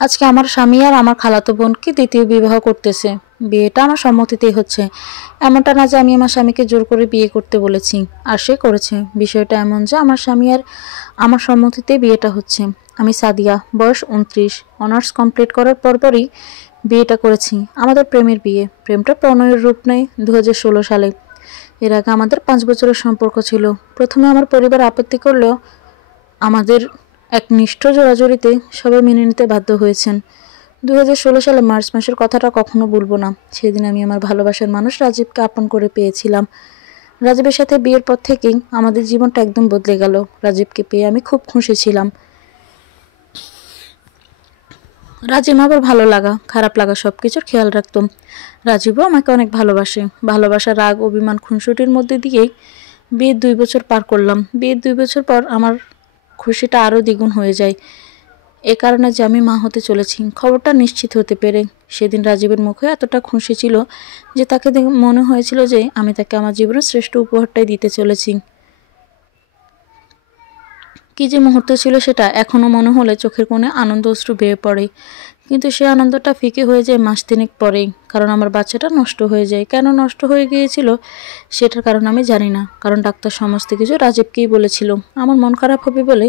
আজকে আমার স্বামী আর আমার খালাতো বোনকে দ্বিতীয় বিবাহ করতেছে। বিয়েটা আমার সম্মতিতেই হচ্ছে। এমনটা না যে আমি আমার স্বামীকে জোর করে বিয়ে করতে বলেছি, আর সে করেছে। বিষয়টা এমন যে আমার স্বামী আর আমার সম্মতিতে বিয়েটা হচ্ছে। আমি সাদিয়া, বয়স 29, অনার্স কমপ্লিট করার পরপরই বিয়েটা করেছি। আমাদের প্রেমের বিয়ে। প্রেমটা প্রণয়ের রূপ নেয় 2016 সালে। এর আগে আমাদের 5 বছরের সম্পর্ক ছিল। প্রথমে আমার পরিবার আপত্তি করলেও আমাদের একনিষ্ঠ জোড়াজুড়িতে সবাই মেনে নিতে বাধ্য হয়েছেন। 2016 সালে মার্চ মাসের কথাটা কখনো ভুলব না। সেদিন আমি আমার ভালোবাসার মানুষ রাজীবকে আপন করে পেয়েছিলাম। রাজীবের সাথে বিয়ের পর থেকেই আমাদের জীবনটা একদম বদলে গেল। রাজীবকে পেয়ে আমি খুব খুশি ছিলাম। রাজীব আবার ভালো লাগা, খারাপ লাগা সবকিছুর খেয়াল রাখতাম। রাজীবও আমাকে অনেক ভালোবাসে। ভালোবাসা, রাগ, অভিমান, খুনসুটির মধ্যে দিয়েই বিয়ের 2 বছর পার করলাম। বিয়ের 2 বছর পর আমার খুশিটা আরও দ্বিগুণ হয়ে যায়, এ কারণে যে আমি মা হতে চলেছি খবরটা নিশ্চিত হতে পেরে। সেদিন রাজীবের মুখে এতটা খুশি ছিল যে তাকে দেখে মনে হয়েছিল যে আমি তাকে আমার জীবনের শ্রেষ্ঠ উপহারটাই দিতে চলেছি। কি যে মুহূর্ত ছিল সেটা এখনো মনে হলে চোখের কোণে আনন্দ অশ্রু বেয়ে পড়ে। কিন্তু সে আনন্দটা ফিকে হয়ে যায় মাস তিনেক পরেই, কারণ আমার বাচ্চাটা নষ্ট হয়ে যায়। কেন নষ্ট হয়ে গিয়েছিল সেটার কারণ আমি জানি না, কারণ ডাক্তার সমস্ত কিছু রাজীবকেই বলেছিল। আমার মন খারাপ হবে বলে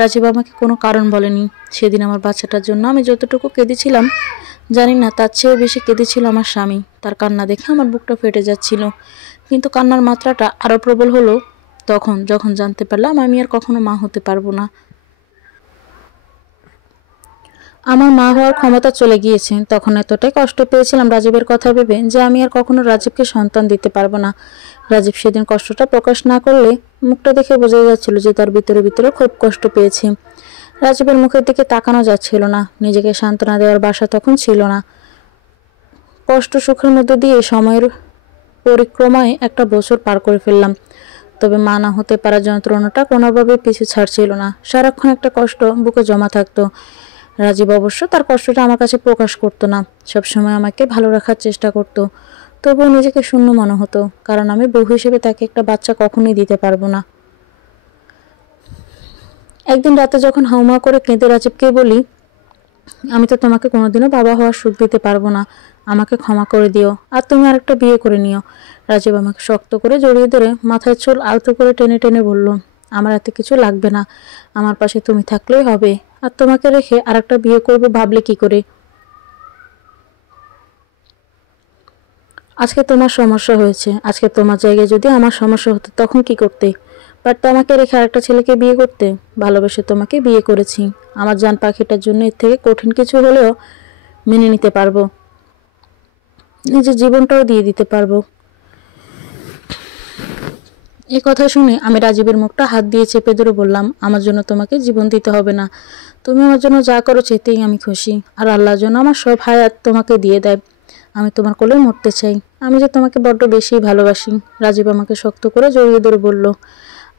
রাজীব আমাকে কোনো কারণ বলেনি। সেদিন আমার বাচ্চাটার জন্য আমি যতটুকু কেঁদেছিলাম জানি না তার চেয়েও বেশি কেঁদেছিল আমার স্বামী। তার কান্না দেখে আমার বুকটা ফেটে যাচ্ছিল। কিন্তু কান্নার মাত্রাটা আরও প্রবল হলো যখন জানতে পারলাম আমি আর কখনো মা হতে পারবো না। আমার মা হওয়ার ক্ষমতা চলে গিয়েছে। তখন এতটাই কষ্ট পেয়েছিলাম রাজীবের কথা ভেবে যে আমি আর কখনো রাজীবকে সন্তান দিতে পারবো না। রাজীব সেদিন কষ্টটা প্রকাশ না করলে মুখটা দেখে বোঝা যাচ্ছিল যে তার ভিতরে ভিতরে খুব কষ্ট পেয়েছে। রাজীবের মুখের দিকে তাকানো যাচ্ছিল না। নিজেকে সান্ত্বনা দেওয়ার ভাষা তখন ছিল না। কষ্ট সুখের মধ্যে দিয়ে সময়ের পরিক্রমায় একটা বছর পার করে ফেললাম। তবে মা না হতে পারা যন্ত্রণাটা কোনোভাবে পিছু ছাড়ছিল না। সারাক্ষণ একটা কষ্ট বুকে জমা থাকতো। রাজীব অবশ্য তার কষ্টটা আমার কাছে প্রকাশ করতো না। সবসময় আমাকে ভালো রাখার চেষ্টা করতো। তবুও নিজেকে শূন্য মনে হতো, কারণ আমি বউ হিসেবে তাকে একটা বাচ্চা কখনোই দিতে পারবো না। একদিন রাতে যখন হাউমা করে কেঁদে রাজীবকে বলি, আমি তো তোমাকে কোনোদিনও বাবা হওয়ার সুখ দিতে পারবো না, আমাকে ক্ষমা করে দিও, আর তুমি আরেকটা বিয়ে করে নিও। রাজীব আমাকে শক্ত করে জড়িয়ে ধরে মাথায় চুল আলতো করে টেনে টেনে বলল, আমার এত কিছু লাগবে না, আমার পাশে তুমি থাকলেই হবে। আর তোমাকে রেখে আরেকটা বিয়ে করবো ভাবলে কি করে? আজকে তোমার সমস্যা হয়েছে, আজকে তোমার জায়গায় যদি আমার সমস্যা হতো তখন কি করতে? পারতে আমাকে রেখে আরেকটা ছেলেকে বিয়ে করতে? ভালোবেসে তোমাকে বিয়ে করেছি। আমার জান পাখিটার জন্য এর থেকে কঠিন কিছু হলেও মেনে নিতে পারবো, নিজের জীবনটাও দিয়ে দিতে পারবো। এই কথা শুনে আমি রাজীবের মুখটা হাত দিয়ে চেপে ধরে বললাম, আমার জন্য তোমাকে জীবন দিতে হবে না। তুমি আমার জন্য যা করো সেতেই আমি খুশি। আর আল্লাহর জন্য আমার সব হায়াত তোমাকে দিয়ে দেয়। আমি তোমার কোলে মরতে চাই। আমি যে তোমাকে বড্ড বেশি ভালোবাসি। রাজীব আমাকে শক্ত করে জড়িয়ে ধরে বলল,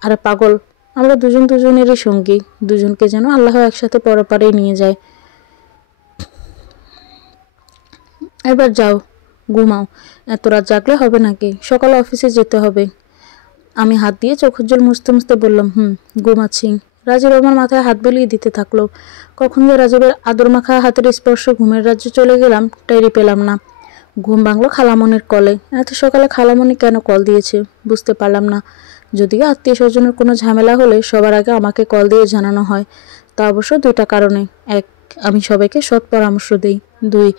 আরে পাগল, আমরা দুজন দুজনেরই সঙ্গী। দুজনকে যেন আল্লাহ একসাথে পরপারে নিয়ে যায়। এবার যাও, ঘুমাও। এত রাত জাগলে হবে নাকি? সকালে অফিসে যেতে হবে। আমি হাত দিয়ে চোখের জল মুছতে মুছতে বললাম, ঘুমাচ্ছি। রাজীব আমার মাথায় হাত বুলিয়ে দিতে থাকলো। কখন যে রাজীবের আদর মাখা হাতের স্পর্শ ঘুমের রাজ্যে চলে গেলাম টেরই পেলাম না। ঘুম ভাঙলো খালামণির কলে। এত সকালে খালামণি কেন কল দিয়েছে বুঝতে পারলাম না। যদিও আত্মীয় স্বজনের কোনো ঝামেলা হলে সবার আগে আমাকে কল দিয়ে জানানো হয়। তা অবশ্য 2টা কারণে। 1, আমি সবাইকে সৎ পরামর্শ দিই। 2,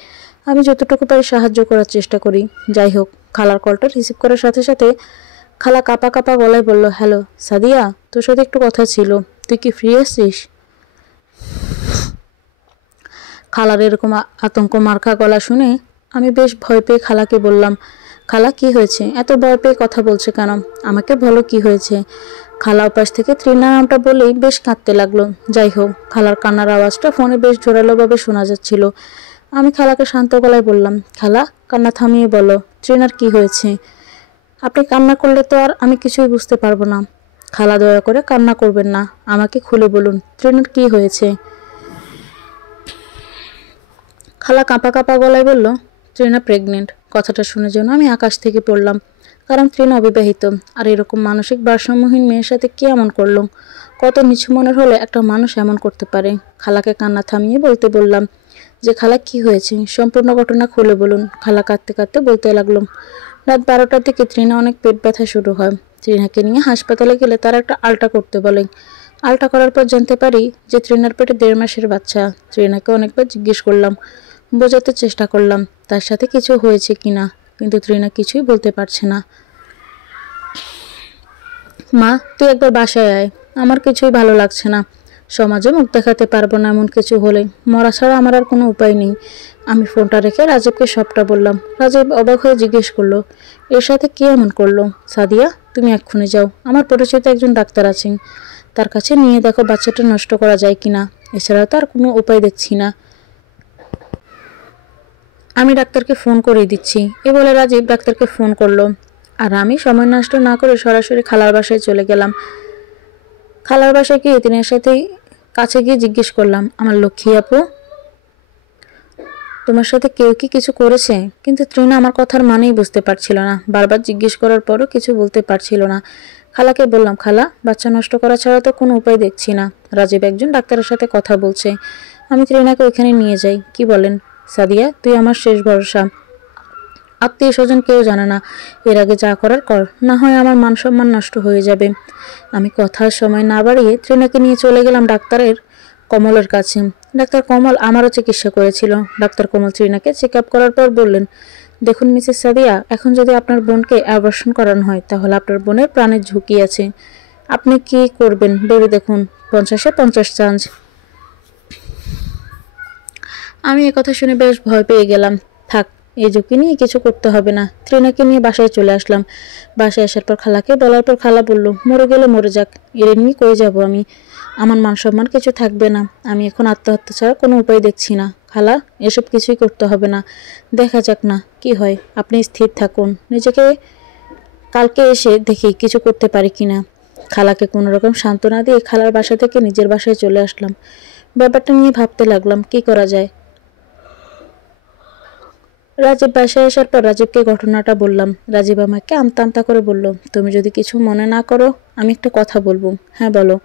আমি যতটুকু পারি সাহায্য করার চেষ্টা করি। যাই হোক, খালার কলটা রিসিভ করার সাথে সাথে খালা কাপা কাপা গলায় বলল, হ্যালো সাদিয়া, তোর সাথে একটু কথা ছিল, তুই কি ফ্রি আছিস? খালার এরকম আতঙ্ক মার্কা গলা শুনে আমি বেশ ভয় পেয়ে খালাকে বললাম, খালা কি হয়েছে? এত ভয় পেয়ে কথা বলছে কেন? আমাকে বলো কি হয়েছে? খালা ওপাশ থেকে ত্রিনা নামটা বলেই বেশ কাঁদতে লাগলো। যাই হোক, খালার কান্নার আওয়াজটা ফোনে বেশ জোরালোভাবে শোনা যাচ্ছিল। আমি খালাকে শান্ত গলায় বললাম, খালা কান্না থামিয়ে বলো, ত্রিনার কি হয়েছে? আপনি কান্না করলে তো আর আমি কিছুই বুঝতে পারবো না। খালা দয়া করে কান্না করবেন না, আমাকে খুলে বলুন ত্রিনার কি হয়েছে? খালা কাঁপা কাঁপা গলায় বলল, ত্রিনা প্রেগনেন্ট। কথাটা শুনে যেন আমি আকাশ থেকে পড়লাম, কারণ তৃণা অবিবাহিত। আর এরকম মানসিক ভারসাম্যহীন মেয়ের সাথে কে এমন করলো? কত নিচু মনের হলে একটা মানুষ এমন করতে পারে? খালাকে কান্না থামিয়ে বলতে বললাম যে, খালা কি হয়েছে, সম্পূর্ণ ঘটনা খুলে বলুন। খালা কাঁদতে কাঁদতে বলতে লাগলো, রাত 12টার দিকে তৃণা অনেক পেট ব্যথা শুরু হয়। তৃণাকে নিয়ে হাসপাতালে গেলে তারা একটা আলট্রা করতে বলে। আলট্রা করার পর জানতে পারি যে তৃণার পেটে 1.5 মাসের বাচ্চা। তৃণাকে অনেকবার জিজ্ঞেস করলাম, বোঝাতে চেষ্টা করলাম তার সাথে কিছু হয়েছে কিনা, কিন্তু তৃণা কিছুই বলতে পারছে না। মা, তুই একবার বাসায় আয়, আমার কিছুই ভালো লাগছে না। সমাজে মুখ দেখাতে পারবো না এমন কিছু হলে, মরা ছাড়া আমার আর কোনো উপায় নেই। আমি ফোনটা রেখে রাজীবকে সবটা বললাম। রাজীব অবাক হয়ে জিজ্ঞেস করলো, এর সাথে কি এমন করলো? সাদিয়া, তুমি এক্ষুনি যাও, আমার পরিচিত একজন ডাক্তার আছেন, তার কাছে নিয়ে দেখো বাচ্চাটা নষ্ট করা যায় কিনা। এছাড়াও তো আর কোনো উপায় দেখছি না। আমি ডাক্তারকে ফোন করে দিচ্ছি, এ বলে রাজীব ডাক্তারকে ফোন করলো। আর আমি সময় নষ্ট না করে সরাসরি খালার বাসায় চলে গেলাম। খালার বাসায় গিয়ে তিনের সাথেই কাছে গিয়ে জিজ্ঞেস করলাম, আমার লক্ষ্মী আপু, তোমার সাথে কেউ কি কিছু করেছে? কিন্তু তৃণা আমার কথার মানেই বুঝতে পারছিল না। বারবার জিজ্ঞেস করার পরও কিছু বলতে পারছিল না। খালাকে বললাম, খালা, বাচ্চা নষ্ট করা ছাড়া তো কোনো উপায় দেখছি না। রাজীব একজন ডাক্তারের সাথে কথা বলছে, আমি তৃণাকে ওইখানে নিয়ে যাই, কি বলেন? সাদিয়া, তুই আমার শেষ ভরসা। আত্মীয় স্বজন কেউ জানে না, এর আগে যা করার কর, না হয় আমার মান সম্মান নষ্ট হয়ে যাবে। আমি কথার সময় না বাড়িয়ে তৃণাকে নিয়ে চলে গেলাম ডাক্তারের কমলের কাছে। ডাক্তার কমল আমারও চিকিৎসা করেছিল। ডাক্তার কমল তৃণাকে চেক আপ করার পর বললেন, দেখুন মিসেস সাদিয়া, এখন যদি আপনার বোনকে অ্যাবর্শন করানো হয় তাহলে আপনার বোনের প্রাণের ঝুঁকি আছে। আপনি কি করবেন ভেবে দেখুন, 50-এ 50 চান্স। আমি একথা শুনে বেশ ভয় পেয়ে গেলাম। থাক, এই ঝুঁকি নিয়ে কিছু করতে হবে না। তৃণাকে নিয়ে বাসায় চলে আসলাম। বাসায় আসার পর খালাকে বলার পর খালা বলল, মরে গেলে মরে যাক, এর নিয়ে কই যাব আমি? আমার মান সম্মান কিছু থাকবে না। আমি এখন আত্মহত্যা ছাড়া কোনো উপায় দেখছি না। খালা, এসব কিছুই করতে হবে না, দেখা যাক না কি হয়। আপনি স্থির থাকুন, নিজেকে কালকে এসে দেখি কিছু করতে পারি কিনা। খালাকে কোনো রকম সান্ত্বনা দিয়ে খালার বাসা থেকে নিজের বাসায় চলে আসলাম। ব্যাপারটা নিয়ে ভাবতে লাগলাম কি করা যায়। রাজীব বাসায় আসার পর রাজীবকে ঘটনাটা বললাম। রাজীব আমাকে আমতা আমতা করে বলল, তুমি যদি কিছু মনে না করো আমি একটা কথা বলবো। হ্যাঁ বলো।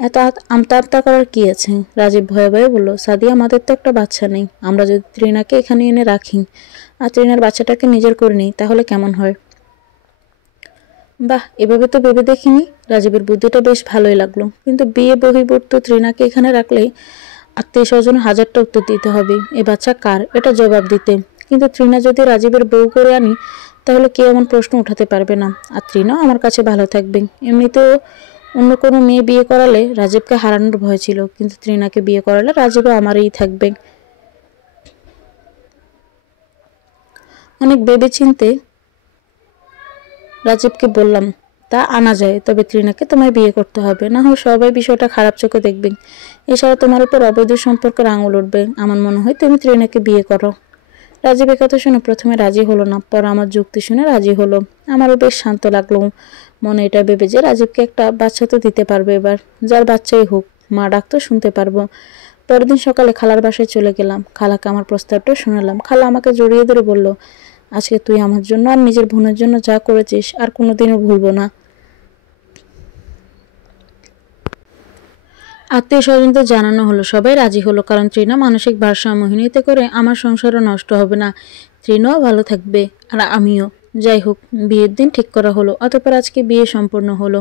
এত আমতা আমতা করার কি আছে? রাজীব ভয়ে ভয়ে বলল, সাদিয়া, আমাদের তো একটা বাচ্চা নেই, আমরা যদি তৃণাকে এখানে এনে রাখি আর তৃণার বাচ্চাটাকে নিজের করে নিই তাহলে কেমন হয়? বাহ, এভাবে তো ভেবে দেখিনি। রাজীবের বুদ্ধিটা বেশ ভালোই লাগলো, কিন্তু বিয়ে বহির্ভূত তৃণাকে এখানে রাখলে আত্মীয় স্বজন হাজারটা উত্তর দিতে হবে, এ বাচ্চা কার, এটা জবাব দিতে। কিন্তু তৃণা যদি রাজীবের বউ করে আনি তাহলে কেউ এমন প্রশ্ন উঠাতে পারবে না, আর তৃণাও আমার কাছে ভালো থাকবে। এমনিতেও অন্য কোনো মেয়ে বিয়ে করালে রাজীবকে হারানোর ভয় ছিল, কিন্তু তৃণাকে বিয়ে করালে রাজীবও আমারই থাকবে। অনেক ভেবেচিন্তে রাজীবকে বললাম, তা আনা যায়, তবে তৃণাকে তোমায় বিয়ে করতে হবে, না হয় সবাই বিষয়টা খারাপ চোখে দেখবে। এছাড়া তোমার উপর অবৈধ সম্পর্কের আঙুল উঠবে। আমার মনে হয় তুমি তৃণাকে বিয়ে করো। রাজীব কথা শুনে প্রথমে রাজি হলো না, পর আমার যুক্তি শুনে রাজি হলো। আমারও বেশ শান্ত লাগলো মনে, এটা ভেবে যে রাজীবকে একটা বাচ্চা তো দিতে পারবে এবার, যার বাচ্চাই হোক, মা ডাক তো শুনতে পারবো। পরের দিন সকালে খালার বাসায় চলে গেলাম। খালাকে আমার প্রস্তাবটা শোনালাম। খালা আমাকে জড়িয়ে ধরে বলল, আজকে তুই আমার জন্য আর নিজের বোনের জন্য যা করেছিস আর কোনোদিনও ভুলবো না। আত্মীয় স্বজনদের জানানো হলো, সবাই রাজি হলো, কারণ তৃণা মানসিক ভারসাম্যহীনতা করে আমার সংসারও নষ্ট হবে না, তৃণাও ভালো থাকবে আর আমিও। যাই হোক, বিয়ের দিন ঠিক করা হলো। অতঃপর আজকে বিয়ে সম্পন্ন হলো।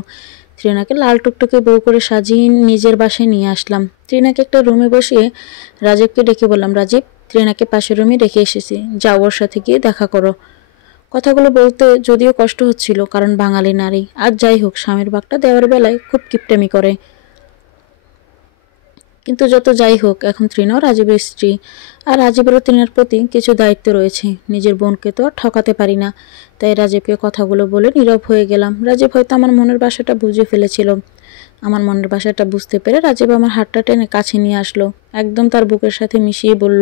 তৃণাকে লাল টুকটুকে বউ করে সাজিয়ে নিজের বাসায় নিয়ে আসলাম। তৃণাকে একটা রুমে বসিয়ে রাজীবকে ডেকে বললাম, রাজীব, তৃণাকে পাশের রুমে রেখে এসেছি, যাও ওর সাথে গিয়ে দেখা করো। কথাগুলো বলতে যদিও কষ্ট হচ্ছিল, কারণ বাঙালি নারী, আর যাই হোক স্বামীর ভাগটা দেওয়ার বেলায় খুব কিপটেমি করে। কিন্তু যত যাই হোক, এখন তৃণাও রাজীবের স্ত্রী, আর রাজীবেরও তৃণার প্রতি কিছু দায়িত্ব রয়েছে। নিজের বোনকে তো আর ঠকাতে পারি না। তাই রাজীবকে কথাগুলো বলে নীরব হয়ে গেলাম। রাজীব হয়তো আমার মনের বাসাটা বুঝে ফেলেছিল। আমার মনের বাসাটা বুঝতে পেরে রাজীব আমার হাতটা টেনে কাছে নিয়ে আসলো, একদম তার বুকের সাথে মিশিয়ে বলল,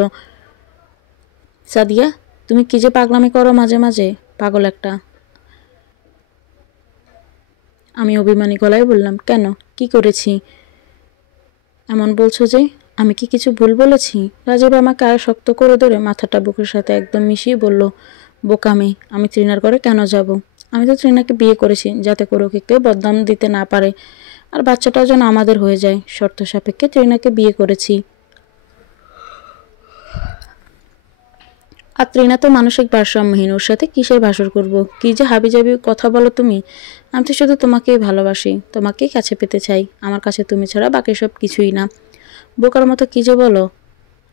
সাদিয়া, তুমি কি যে পাগলামি করো মাঝে মাঝে, পাগল একটা। আমি অভিমানী গলায় বললাম, কেন, কি করেছি এমন বলছো যে? আমি কি কিছু ভুল বলেছি? রাজীব আমাকে আর শক্ত করে ধরে মাথাটা বুকের সাথে একদম মিশিয়ে বলল, বোকামি, আমি তৃণার ঘরে কেন যাব? আমি তো তৃণাকে বিয়ে করেছি যাতে করে ওকে কেউ বদনাম দিতে না পারে, আর বাচ্চাটাও যেন আমাদের হয়ে যায়। শর্ত সাপেক্ষে তৃণাকে বিয়ে করেছি। আর তৃণা তো মানসিক ভারসাম্যহীন, ওর সাথে কিসের ভাসর করব? কি যে হাবিজাবি কথা বলো তুমি। আমি তো শুধু তোমাকেই ভালোবাসি, তোমাকেই কাছে পেতে চাই। আমার কাছে তুমি ছাড়া বাকি সব কিছুই না। বোকার মতো কি যে বলো।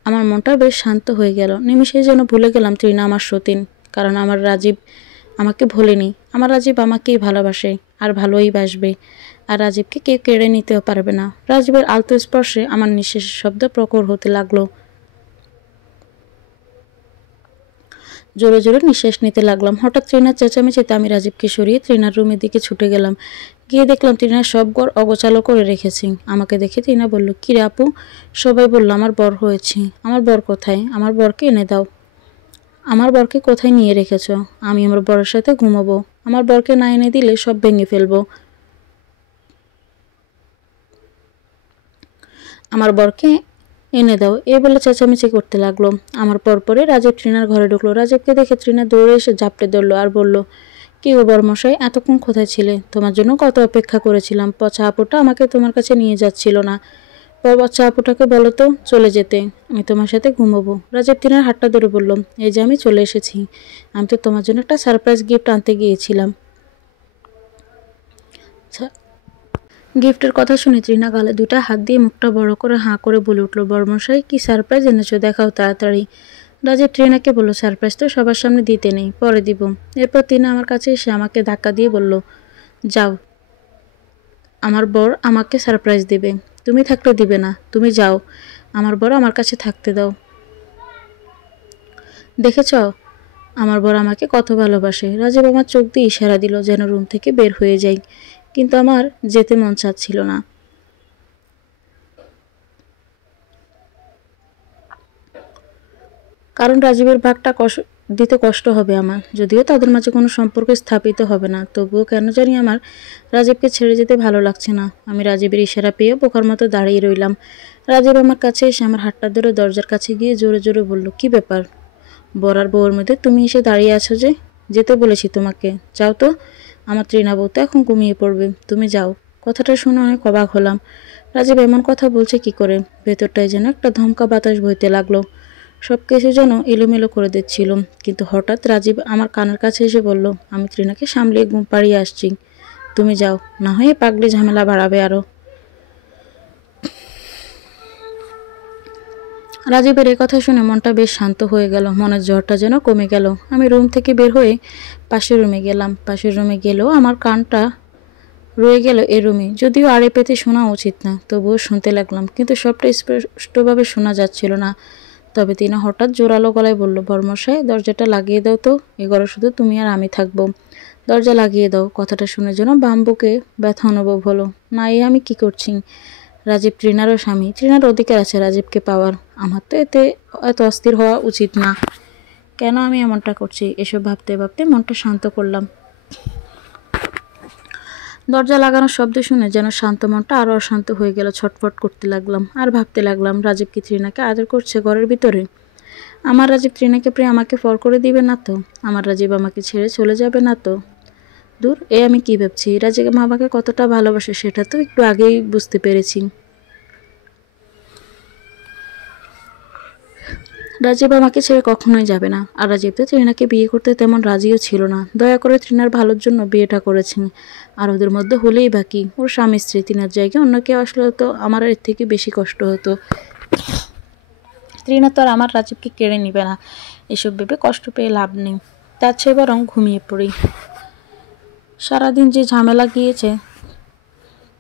আমার মনটা বেশ শান্ত হয়ে গেল। নিমিষেই যেন ভুলে গেলাম তৃণা আমার সতীন। কারণ আমার রাজীব আমাকে ভোলেনি। আমার রাজীব আমাকেই ভালোবাসে, আর ভালোই বাসবে। আর রাজীবকে কেউ কেড়ে নিতেও পারবে না। রাজীবের আলতো স্পর্শে আমার নিঃশ্বাসের শব্দ প্রখর হতে লাগলো। জোরে জোরে নিঃশ্বাস নিতে লাগলাম। হঠাৎ তৃণার চেঁচামেচিতে আমি রাজীবকে সরিয়ে তৃণার রুমের দিকে ছুটে গেলাম। গিয়ে দেখলাম তৃণার সব ঘর অগোছালো করে রেখেছি। আমাকে দেখে তৃণা বলল, কি রে আপু? সবাই বলল আমার বর হয়েছে। আমার বর কোথায়? আমার বরকে এনে দাও। আমার বরকে কোথায় নিয়ে রেখেছ? আমি আমার বরের সাথে ঘুমাবো। আমার বরকে না এনে দিলে সব ভেঙে ফেলবো। আমার বরকে এনে দাও, এ বলে চেঁচামেচি করতে লাগলো। আমার পরপরে রাজীব তৃণার ঘরে ঢুকলো। রাজীবকে দেখে তৃণা দৌড়ে এসে ঝাপটে ধরলো আর বলল, কি গো বরমশাই, এতক্ষণ কোথায় ছিলে? তোমার জন্য কত অপেক্ষা করেছিলাম। পচা আপুটা আমাকে তোমার কাছে নিয়ে যাচ্ছিল না। পচা আপুটাকে বলো তো চলে যেতে, আমি তোমার সাথে ঘুমাবো। রাজীব তৃণার হাতটা ধরে বলল, এই যে আমি চলে এসেছি। আমি তো তোমার জন্য একটা সারপ্রাইজ গিফট আনতে গিয়েছিলাম। গিফটের কথা শুনে তৃণা গালে দুটা হাত দিয়ে মুখটা বড় করে হাঁ করে বলে উঠল, বর্মশাই কি সারপ্রাইজ এনেছো, দেখাও তাড়াতাড়ি। রাজীব তৃণাকে বলল, সারপ্রাইজ তো সবার সামনে দিতে নেই, পরে দিব। এরপর তৃণা আমার কাছে এসে আমাকে ধাক্কা দিয়ে বলল, যাও, আমার বর আমাকে সারপ্রাইজ দিবে। তুমি থাকলে দিবে না, তুমি যাও, আমার বর আমার কাছে থাকতে দাও। দেখেছ আমার বর আমাকে কত ভালোবাসে। রাজীব আমার চোখ দিয়ে ইশারা দিল যেন রুম থেকে বের হয়ে যাই, কিন্তু আমার যেতে মন চাচ্ছিল না। কারণ রাজীবের ভাগটা দিতে কষ্ট হবে আমার। যদিও তাদের মাঝে কোনো সম্পর্ক স্থাপিত হবে না, তবুও কেন জানি আমার রাজীবকে ছেড়ে যেতে ভালো লাগছে না। আমি রাজীবের ইশারা পেয়ে বোকার মতো দাঁড়িয়ে রইলাম। রাজীব আমার কাছে এসে আমার হাতটা ধরে দরজার কাছে গিয়ে জোরে জোরে বলল, কি ব্যাপার? বর আর বউয়ের মধ্যে তুমি এসে দাঁড়িয়ে আছো যে? যেতে বলেছি তোমাকে, যাও তো। আমার তৃণা বউ তো এখন ঘুমিয়ে পড়বে, তুমি যাও। কথাটা শুনে অনেক অবাক হলাম। রাজীব এমন কথা বলছে কি করে? ভেতরটায় যেন একটা ধমকা বাতাস বইতে লাগলো। সব কিছু যেন এলোমেলো করে দিচ্ছিল। কিন্তু হঠাৎ রাজীব আমার কানের কাছে এসে বলল, আমি তৃণাকে সামলিয়ে ঘুম পাড়িয়ে আসছি, তুমি যাও, না হয় পাগলি ঝামেলা বাড়াবে আরো। রাজীবের এই কথা শুনে মনটা বেশ শান্ত হয়ে গেল, মনের জ্বরটা যেন কমে গেল। আমি রুম থেকে বের হয়ে পাশের রুমে গেলাম। পাশের রুমে গেলেও আমার কানটা রয়ে গেল এ রুমে। যদিও আড়ে পেতে শোনা উচিত না, তবুও শুনতে লাগলাম, কিন্তু সবটা স্পষ্টভাবে শোনা যাচ্ছিল না। তবে তিনা হঠাৎ জোরালো গলায় বলল, বর্মশাই দরজাটা লাগিয়ে দাও তো, এ ঘরে শুধু তুমি আর আমি থাকবো। দরজা লাগিয়ে দাও। কথাটা শুনে যেন বাম্বুকে ব্যথা অনুভব হলো। না, এ আমি কি করছি? রাজীব তৃণারও স্বামী, তৃণার অধিকার আছে রাজীবকে পাওয়ার। আমার তো এত অস্থির হওয়া উচিত না। কেন আমি এমনটা করছি? এসব ভাবতে ভাবতে মনটা শান্ত করলাম। দরজা লাগানোর শব্দ শুনে যেন শান্ত মনটা আরও অশান্ত হয়ে গেল। ছটফট করতে লাগলাম আর ভাবতে লাগলাম, রাজীব কি তৃণাকে আদর করছে ঘরের ভিতরে? আমার রাজীব তৃণাকে প্রিয় আমাকে ফর করে দিবে না তো? আমার রাজীব আমাকে ছেড়ে চলে যাবে না তো? দূর, আমি কি ভাবছি? রাজীব আমাকে কতটা ভালোবাসে সেটা তো একটু আগেই বুঝতে পেরেছি। রাজীব আমাকে ছেড়ে কখনোই যাবে না। আর রাজীব তো তৃণাকে বিয়ে করতে তেমন রাজিও ছিল না। দয়া করে তৃণার ভালোর জন্য বিয়েটা করেছেন। আর ওদের মধ্যে হলেই বাকি ওর স্বামী স্ত্রী, তৃণার জায়গায় অন্য কেউ আসলে তো আমার এর থেকে বেশি কষ্ট হতো। তৃণা তো আর আমার রাজীবকে কেড়ে নিবে না। এসব ভেবে কষ্ট পেয়ে লাভ নেই, তার চেয়ে বরং ঘুমিয়ে পড়ি। সারাদিন যে ঝামেলা গিয়েছে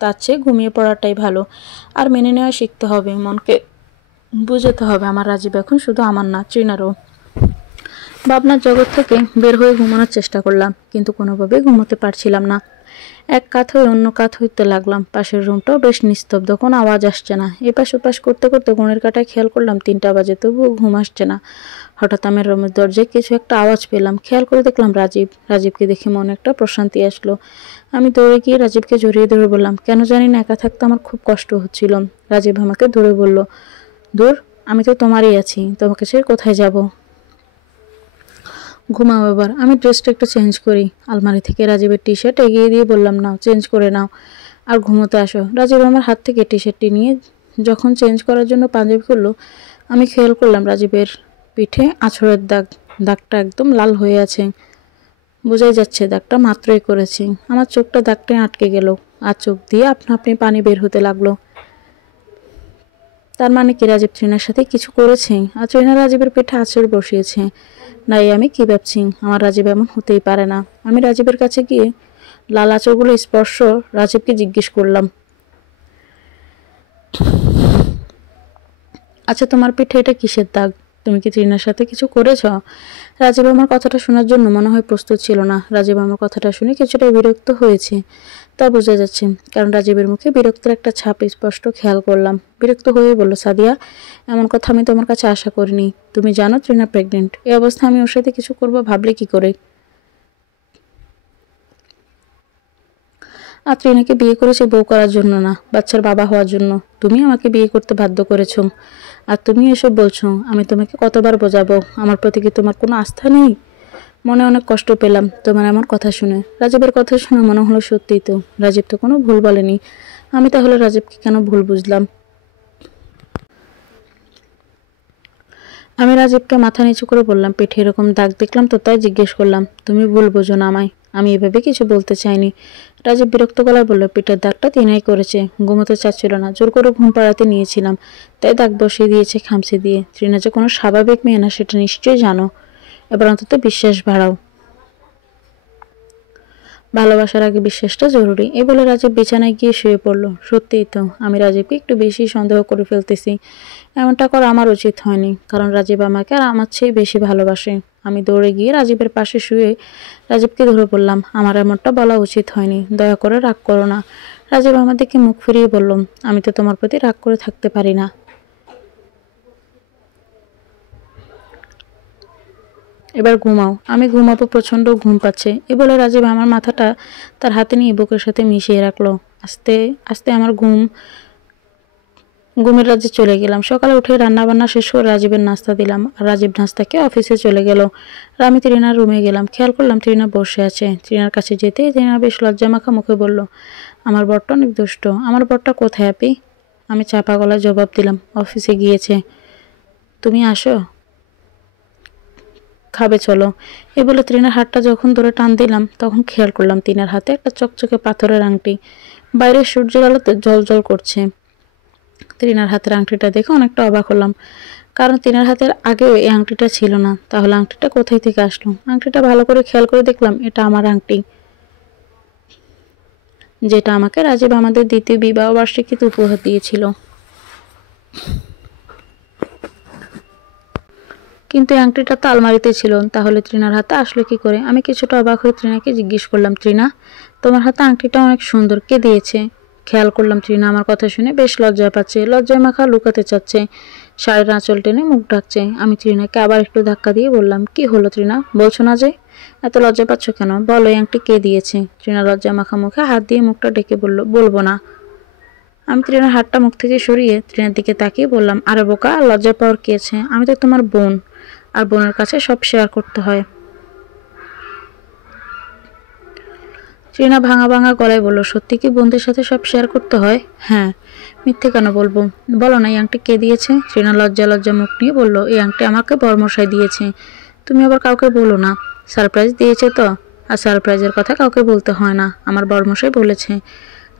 তার চেয়ে ঘুমিয়ে পড়াটাই ভালো। আর মেনে নেওয়া শিখতে হবে, মনকে বুঝাতে হবে আমার রাজীব এখন শুধু আমার না, তৃণারও। ভাবনার জগৎ থেকে বের হয়ে ঘুমানোর চেষ্টা করলাম, কিন্তু কোনোভাবে ঘুমোতে পারছিলাম না। এক কাত হয়ে অন্য কাত হইতে লাগলাম। পাশের রুমটাও বেশ নিস্তব্ধ, কোনো আওয়াজ আসছে না। এপাশ ওপাশ করতে করতে ঘুমের কাঁটায় খেয়াল করলাম 3টা বাজে, তবুও ঘুম আসছে না। হঠাৎ আমার রুমের দরজায় কিছু একটা আওয়াজ পেলাম। খেয়াল করে দেখলাম রাজীব। রাজীবকে দেখে মনে একটা প্রশান্তি আসলো। আমি দৌড়ে গিয়ে রাজীবকে জড়িয়ে ধরে বললাম, কেন জানি না একা থাকতে আমার খুব কষ্ট হচ্ছিল। রাজীব আমাকে ধরে বলল, দূর, আমি তো তোমারই আছি, তোমাকে ছেড়ে কোথায় যাব? ঘুমাও এবার। আমি ড্রেসটা একটু চেঞ্জ করি। আলমারি থেকে রাজীবের টি শার্ট এগিয়ে দিয়ে বললাম, নাও চেঞ্জ করে নাও আর ঘুমোতে আসো। রাজীব আমার হাত থেকে টি শার্টটি নিয়ে যখন চেঞ্জ করার জন্য পাঞ্জাবি খুললো, আমি খেয়াল করলাম রাজীবের পিঠে আঁচড়ের দাগটা একদম লাল হয়ে আছে। বোঝাই যাচ্ছে দাগটা মাত্রই করেছি। আমার চোখটা দাগটা আটকে গেল আর চোখ দিয়ে আপনা আপনি পানি বের হতে লাগলো। তার মানে কি রাজীব ট্রিনার সাথে কিছু করেছে আর ট্রিনা রাজীবের পেটে আঁচড় বসিয়েছে? নাই আমি কি ভাবছি, আমার রাজীব এমন হতেই পারে না। আমি রাজীবের কাছে গিয়ে লাল আঁচড়গুলো স্পর্শ রাজীবকে জিজ্ঞেস করলাম, আচ্ছা তোমার পিঠে এটা কিসের দাগ? তুমি কি ট্রিনার সাথে কিছু করেছ? রাজীব আমার কথাটা শোনার জন্য মনে হয় প্রস্তুত ছিল না। রাজীব আমার কথাটা শুনে কিছুটা বিরক্ত হয়েছে, তা বোঝা যাচ্ছে, কারণ রাজীবের মুখে বিরক্তের একটা ছাপ স্পষ্ট খেয়াল করলাম। বিরক্ত হয়ে বলল, সাদিয়া, এমন কথা আমি তোমার কাছে আশা করিনি। তুমি জানো ট্রিনা প্রেগনেন্ট। এই অবস্থায় আমি ওর সাথে কিছু করবো ভাবলে কি করে? আর ট্রিনাকে বিয়ে করেছে বউ করার জন্য না, বাচ্চার বাবা হওয়ার জন্য। তুমি আমাকে বিয়ে করতে বাধ্য করেছো, আর তুমি এসব বলছো। আমি তোমাকে কতবার বোঝাবো, আমার প্রতি কি তোমার কোনো আস্থা নেই? মনে অনেক কষ্ট পেলাম তোমার এমন কথা শুনে। রাজীবের কথা শুনে মনে হলো সত্যিই তো, রাজীব তো কোনো ভুল বলেনি। আমি তাহলে রাজীবকে কেন ভুল বুঝলাম? আমি রাজীবকে মাথা নিচু করে বললাম, পেটে এরকম দাগ দেখলাম তো তাই জিজ্ঞেস করলাম। তুমি ভুল বোঝো না আমায়, আমি এভাবে কিছু বলতে চাইনি। রাজীব বিরক্ত গলায় বলল, পেটের দাগটা তিনাই করেছে। ঘুমোতে চাচ্ছিল না, জোর করে ঘুম পাড়াতে নিয়েছিলাম, তাই দাগ বসিয়ে দিয়েছে খামচি দিয়ে। ট্রিনা যে কোনো স্বাভাবিক মেয়ে না সেটা নিশ্চয়ই জানো, এবার অন্তত বিশ্বাস বাড়াও। ভালোবাসার আগে বিশ্বাসটা জরুরি, এ বলে রাজীব বিছানায় গিয়ে শুয়ে পড়ল। সত্যিই তো, আমি রাজীবকে একটু বেশি সন্দেহ করে ফেলতেছি। এমনটা করা আমার উচিত হয়নি, কারণ রাজীব আমাকে আর আমার চেয়ে বেশি ভালোবাসে। আমি দৌড়ে গিয়ে রাজীবের পাশে শুয়ে রাজীবকে ধরে বললাম, আমার এমনটা বলা উচিত হয়নি, দয়া করে রাগ করো না। রাজীব আমার দিকে মুখ ফিরিয়ে বলল, আমি তো তোমার প্রতি রাগ করে থাকতে পারি না। এবার ঘুমাও। আমি ঘুমাবো, প্রচণ্ড ঘুম পাচ্ছে। এ বলে রাজীব আমার মাথাটা তার হাতে নিয়ে বুকের সাথে মিশিয়ে রাখলো। আস্তে আস্তে আমার ঘুমের রাজ্যে চলে গেলাম। সকালে উঠে রান্না বান্না শেষ করে রাজীবের নাস্তা দিলাম, আর রাজীব নাস্তাকে অফিসে চলে গেল। আর আমি ট্রিনার রুমে গেলাম। খেয়াল করলাম ট্রিনা বসে আছে। ট্রিনার কাছে যেতেই ট্রিনা বেশ লজ্জামাখা মুখে বলল, আমার বরটা অনেক দুষ্ট। আমার বরটা কোথায় আপি? আমি চাপা গলায় জবাব দিলাম, অফিসে গিয়েছে। তুমি আসো, খাবে চলো। এ বলে তৃণার হাতটা যখন ধরে টান দিলাম, তখন খেয়াল করলাম তিনার হাতে একটা চকচকে পাথরের আংটি। বাইরে সূর্যের আলোতে জল করছে। তৃণার হাতের আংটিটা দেখে অনেকটা অবাক হলাম, কারণ তিনার হাতের আগেও এই আংটিটা ছিল না। তাহলে আংটিটা কোথায় থেকে আসলো? আংটিটা ভালো করে খেয়াল করে দেখলাম এটা আমার আংটি, যেটা আমাকে রাজীব আমাদের দ্বিতীয় বিবাহ বার্ষিকীতে উপহার দিয়েছিল। কিন্তু এই আংটিটা তো আলমারিতে ছিল, তাহলে তৃণার হাতে আসলো কি করে? আমি কিছুটা অবাক হয়ে তৃণাকে জিজ্ঞেস করলাম, তৃণা, তোমার হাতে আংটিটা অনেক সুন্দর, কে দিয়েছে? খেয়াল করলাম তৃণা আমার কথা শুনে বেশ লজ্জা পাচ্ছে, লজ্জায় মাখা লুকাতে চাচ্ছে, শাড়ির আঁচল টেনে মুখ ঢাকছে। আমি তৃণাকে আবার একটু ধাক্কা দিয়ে বললাম, কি হলো তৃণা, বলছো না যে? এত লজ্জা পাচ্ছ কেন? বলো এই আংটি কে দিয়েছে? তৃণা লজ্জা মাখা মুখে হাত দিয়ে মুখটা ঢেকে বলল, বলবো না। আমি তৃণার হাতটা মুখ থেকে সরিয়ে তৃণার দিকে তাকিয়ে বললাম, আরে বোকা, লজ্জা পাওয়ার কি আছে? আমি তো তোমার বোন, আর বোনের কাছে সব শেয়ার করতে হয়। তৃণা ভাঙা ভাঙা গলায় বলল, সত্যি কি বোনদের সাথে সব শেয়ার করতে হয়? হ্যাঁ। মিথ্যে কেন বলবো? বলো না এই আংটি কে দিয়েছে? তৃণা লজ্জা লজ্জা মুখ নিয়ে বলল, এই আংটি আমাকে বরমশাই দিয়েছে। তুমি আবার কাউকে বলো না, সারপ্রাইজ দিয়েছে তো। আর সারপ্রাইজের কথা কাউকে বলতে হয় না, আমার বরমশাই বলেছে।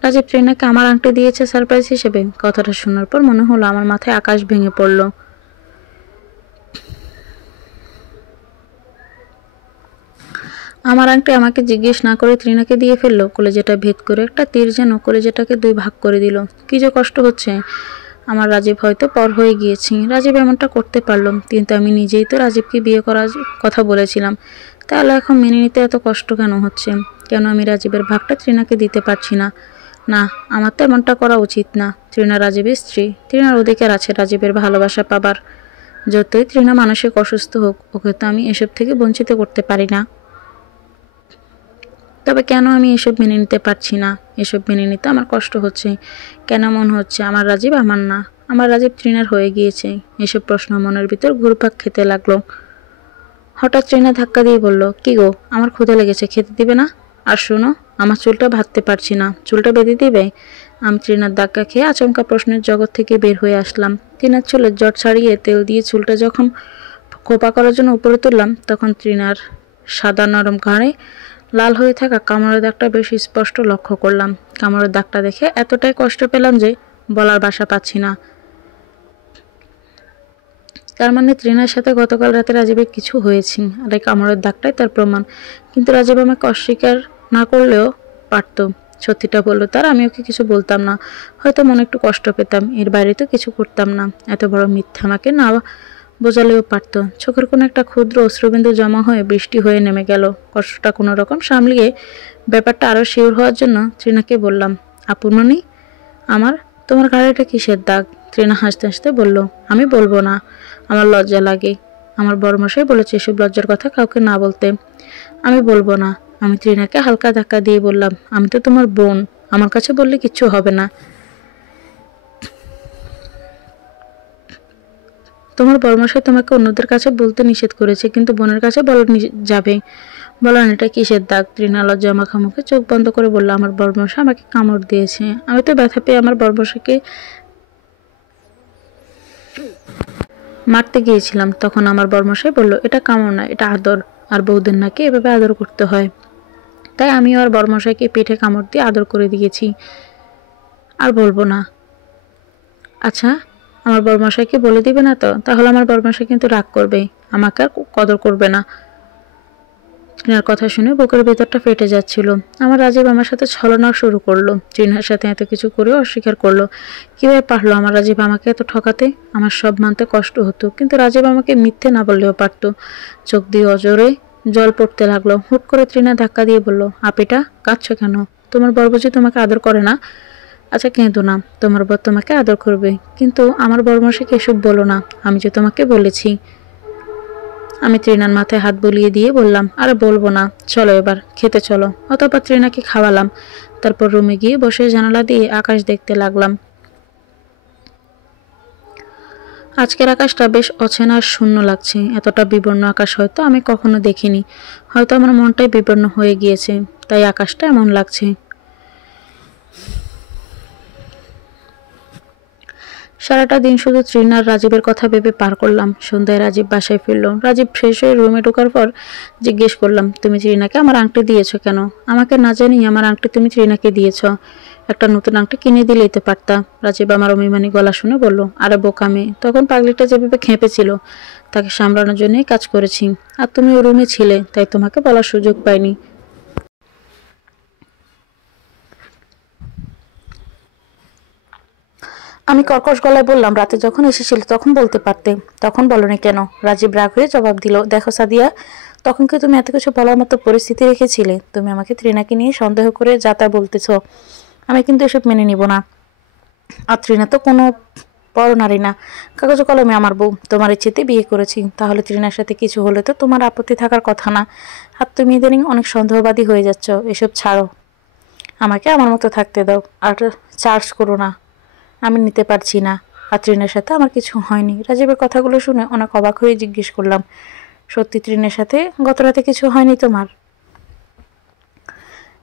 রাজীব তৃণাকে আমার আংটি দিয়েছে সারপ্রাইজ হিসেবে? কথাটা শোনার পর মনে হলো আমার মাথায় আকাশ ভেঙে পড়ল। আমার আংটি আমাকে জিজ্ঞেস না করে তৃণাকে দিয়ে ফেললো। কলেজাটা ভেদ করে একটা তীর যেন কলেজাটাকে দুই ভাগ করে দিল। কি যে কষ্ট হচ্ছে আমার। রাজীব হয়তো পর হয়ে গিয়েছি, রাজীব এমনটা করতে পারলো, কিন্তু আমি নিজেই তো রাজীবকে বিয়ে করার কথা বলেছিলাম। তাহলে এখন মেনে নিতে এত কষ্ট কেন হচ্ছে? কেন আমি রাজীবের ভাগটা তৃণাকে দিতে পারছি না? না, আমার তো এমনটা করা উচিত না। তৃণা রাজীবের স্ত্রী, তৃণার অধিকার আছে রাজীবের ভালোবাসা পাবার। যতই তৃণা মানসিক অসুস্থ হোক, ওকে তো আমি এসব থেকে বঞ্চিত করতে পারি না। তবে কেন আমি এসব মেনে নিতে পারছি না? এসব মেনে নিতে আমার কষ্ট হচ্ছে। কেন মনে হচ্ছে আমার রাজীব আমার না, আমার রাজীব তৃণার হয়ে গিয়েছে? এসব প্রশ্ন মনের ভিতর ঘুরপাক খেতে লাগলো। হঠাৎ ট্রিনা ধাক্কা দিয়ে বলল, কি গো, আমার ক্ষুধা লেগেছে, খেতে দিবে না? আর শোনো, আমার চুলটা বাঁধতে পারছি না, চুলটা বেঁধে দিবে? আমি ট্রিনার ধাক্কা খেয়ে আচমকা প্রশ্নের জগৎ থেকে বের হয়ে আসলাম। ট্রিনার চুলের জট ছাড়িয়ে তেল দিয়ে চুলটা যখন খোপা করার জন্য উপরে তুললাম, তখন ট্রিনার সাদা নরম ঘাড়ে লাল হয়ে থাকা কামড়ের দাগটা বেশ স্পষ্ট লক্ষ্য করলাম। কামড়ের দাগটা দেখে এতটাই কষ্ট পেলাম যে বলার ভাষা পাচ্ছি না। তার মানে ট্রিনার সাথে গতকাল রাতে রাজীবের কিছু হয়েছে, আর এই কামড়ের দাগটাই তার প্রমাণ। কিন্তু রাজীব আমাকে অস্বীকার না করলেও পারত, সত্যিটা বললো তার, আমি ওকে কিছু বলতাম না, হয়তো মনে একটু কষ্ট পেতাম, এর বাইরে তো কিছু করতাম না। এত বড় মিথ্যা আমাকে না বোঝালেও পারত। চোখের কোনো একটা ক্ষুদ্র অশ্রুবিন্দু জমা হয়ে বৃষ্টি হয়ে নেমে গেল। কষ্টটা কোনো রকম সামলিয়ে ব্যাপারটা আরও শিওর হওয়ার জন্য ট্রিনাকে বললাম, আপুমনি, তোমার ঘাড়েটা কিসের দাগ? ট্রিনা হাসতে হাসতে বলল, আমি বলবো না, আমার লজ্জা লাগে। আমার বড়মশাই বলেছে এসব লজ্জার কথা কাউকে না বলতে। আমি বলবো না। আমি ট্রিনাকে হালকা ধাক্কা দিয়ে বললাম, আমি তো তোমার বোন, আমার কাছে বললে কিচ্ছু হবে না। তোমার বড়মশাই তোমাকে অন্যদের কাছে বলতে নিষেধ করেছে, কিন্তু বোনের কাছে বলা যাবে। বলেন এটা কিসের দাগ? তৃণা লজ্জা মাখা মুখে চোখ বন্ধ করে বলল, আমার বড়মশাই আমাকে কামড় দিয়েছে। আমি তো ব্যথা পেয়ে আমার বড়মশাইকে মারতে গিয়েছিলাম। তখন আমার বড়মশাই বলল, এটা কামড় না, এটা আদর, আর বউদের নাকি এভাবে আদর করতে হয়। তাই আমিও আর বড়মশাইকে পিঠে কামড় দিয়ে আদর করে দিয়েছি। আর বলবো না। আচ্ছা, আমার বড়মশাইকে বলে দিবে না তো? তাহলে আমার বড়মশাই কিন্তু রাগ করবে, আমাকে আর কদর করবে না। ট্রিনার কথা শুনে বুকের ভেতরটা ফেটে যাচ্ছিল। আমার রাজীব আমার সাথে ছলনা শুরু করলো, ট্রিনার সাথে এত কিছু করেও অস্বীকার করলো। কিভাবে পারলো আমার রাজীব আমাকে এত ঠকাতে? আমার সব মানতে কষ্ট হতো, কিন্তু রাজীব আমাকে মিথ্যে না বললেও পারতো। চোখ দিয়ে অজরে জল পড়তে লাগলো। হুট করে ট্রিনা ধাক্কা দিয়ে বলল, আপিটা, কাঁদছো কেন? তোমার বর বুঝি তোমাকে আদর করে না? আচ্ছা কেঁদো না, তোমার বর তোমাকে আদর করবে, কিন্তু আমার বড়মশাইকে এসব বলো না, আমি যে তোমাকে বলেছি। আমি ট্রিনার মাথায় হাত বুলিয়ে দিয়ে বললাম, আরে বলবো না, চলো এবার খেতে চলো। অতঃপর ট্রিনাকে খাওয়ালাম। তারপর রুমে গিয়ে বসে জানালা দিয়ে আকাশ দেখতে লাগলাম। আজকের আকাশটা বেশ অচেনা আর শূন্য লাগছে। এতটা বিবর্ণ আকাশ হয়তো আমি কখনো দেখিনি। হয়তো আমার মনটাই বিবর্ণ হয়ে গিয়েছে, তাই আকাশটা এমন লাগছে। সারাটা দিন শুধু ট্রিনার রাজীবের কথা ভেবে পার করলাম। সন্ধ্যায় রাজীব বাসায় ফিরল। রাজীব ফ্রেশ হয়ে রুমে ঢোকার পর জিজ্ঞেস করলাম, তুমি ট্রিনাকে আমার আংটি দিয়েছো কেন? আমাকে না জানি আমার আংটি তুমি ট্রিনাকে দিয়েছ? একটা নতুন আংটি কিনে দিলেই তো পারতা। রাজীব আমার অভিমানী গলা শুনে বলল, আরে বোকামে, তখন পাগলিটা যেভাবে খেপেছিল, তাকে সামলানোর জন্যই কাজ করেছি। আর তুমি ওই রুমে ছিলে, তাই তোমাকে বলার সুযোগ পাইনি। আমি কর্কশ গলায় বললাম, রাতে যখন এসেছিল তখন বলতে পারতে, তখন বলনি কেন? রাজীব রাগ হয়ে জবাব দিল, দেখো সাদিয়া, তখন কি তুমি এত কিছু বলার মতো পরিস্থিতি রেখেছিলে? তুমি আমাকে ট্রিনাকে নিয়ে সন্দেহ করে যা তা বলতেছ, আমি কিন্তু এসব মেনে নিব না। আর ট্রিনা তো কোনো পরনারী না, কাগজ কলমে আমার বউ, তোমার ইচ্ছেতে বিয়ে করেছি। তাহলে ট্রিনার সাথে কিছু হলে তো তোমার আপত্তি থাকার কথা না। আর তুমি ইদানিং অনেক সন্দেহবাদী হয়ে যাচ্ছ, এসব ছাড়ো, আমাকে আমার মতো থাকতে দাও, আর চার্জ করো না, আমি নিতে পারছি না। আর ট্রিনের সাথে আমার কিছু হয়নি। রাজীবের কথাগুলো শুনে অনেক অবাক হয়ে জিজ্ঞেস করলাম, সত্যি ট্রিনের সাথে গত রাতে কিছু হয়নি তোমার?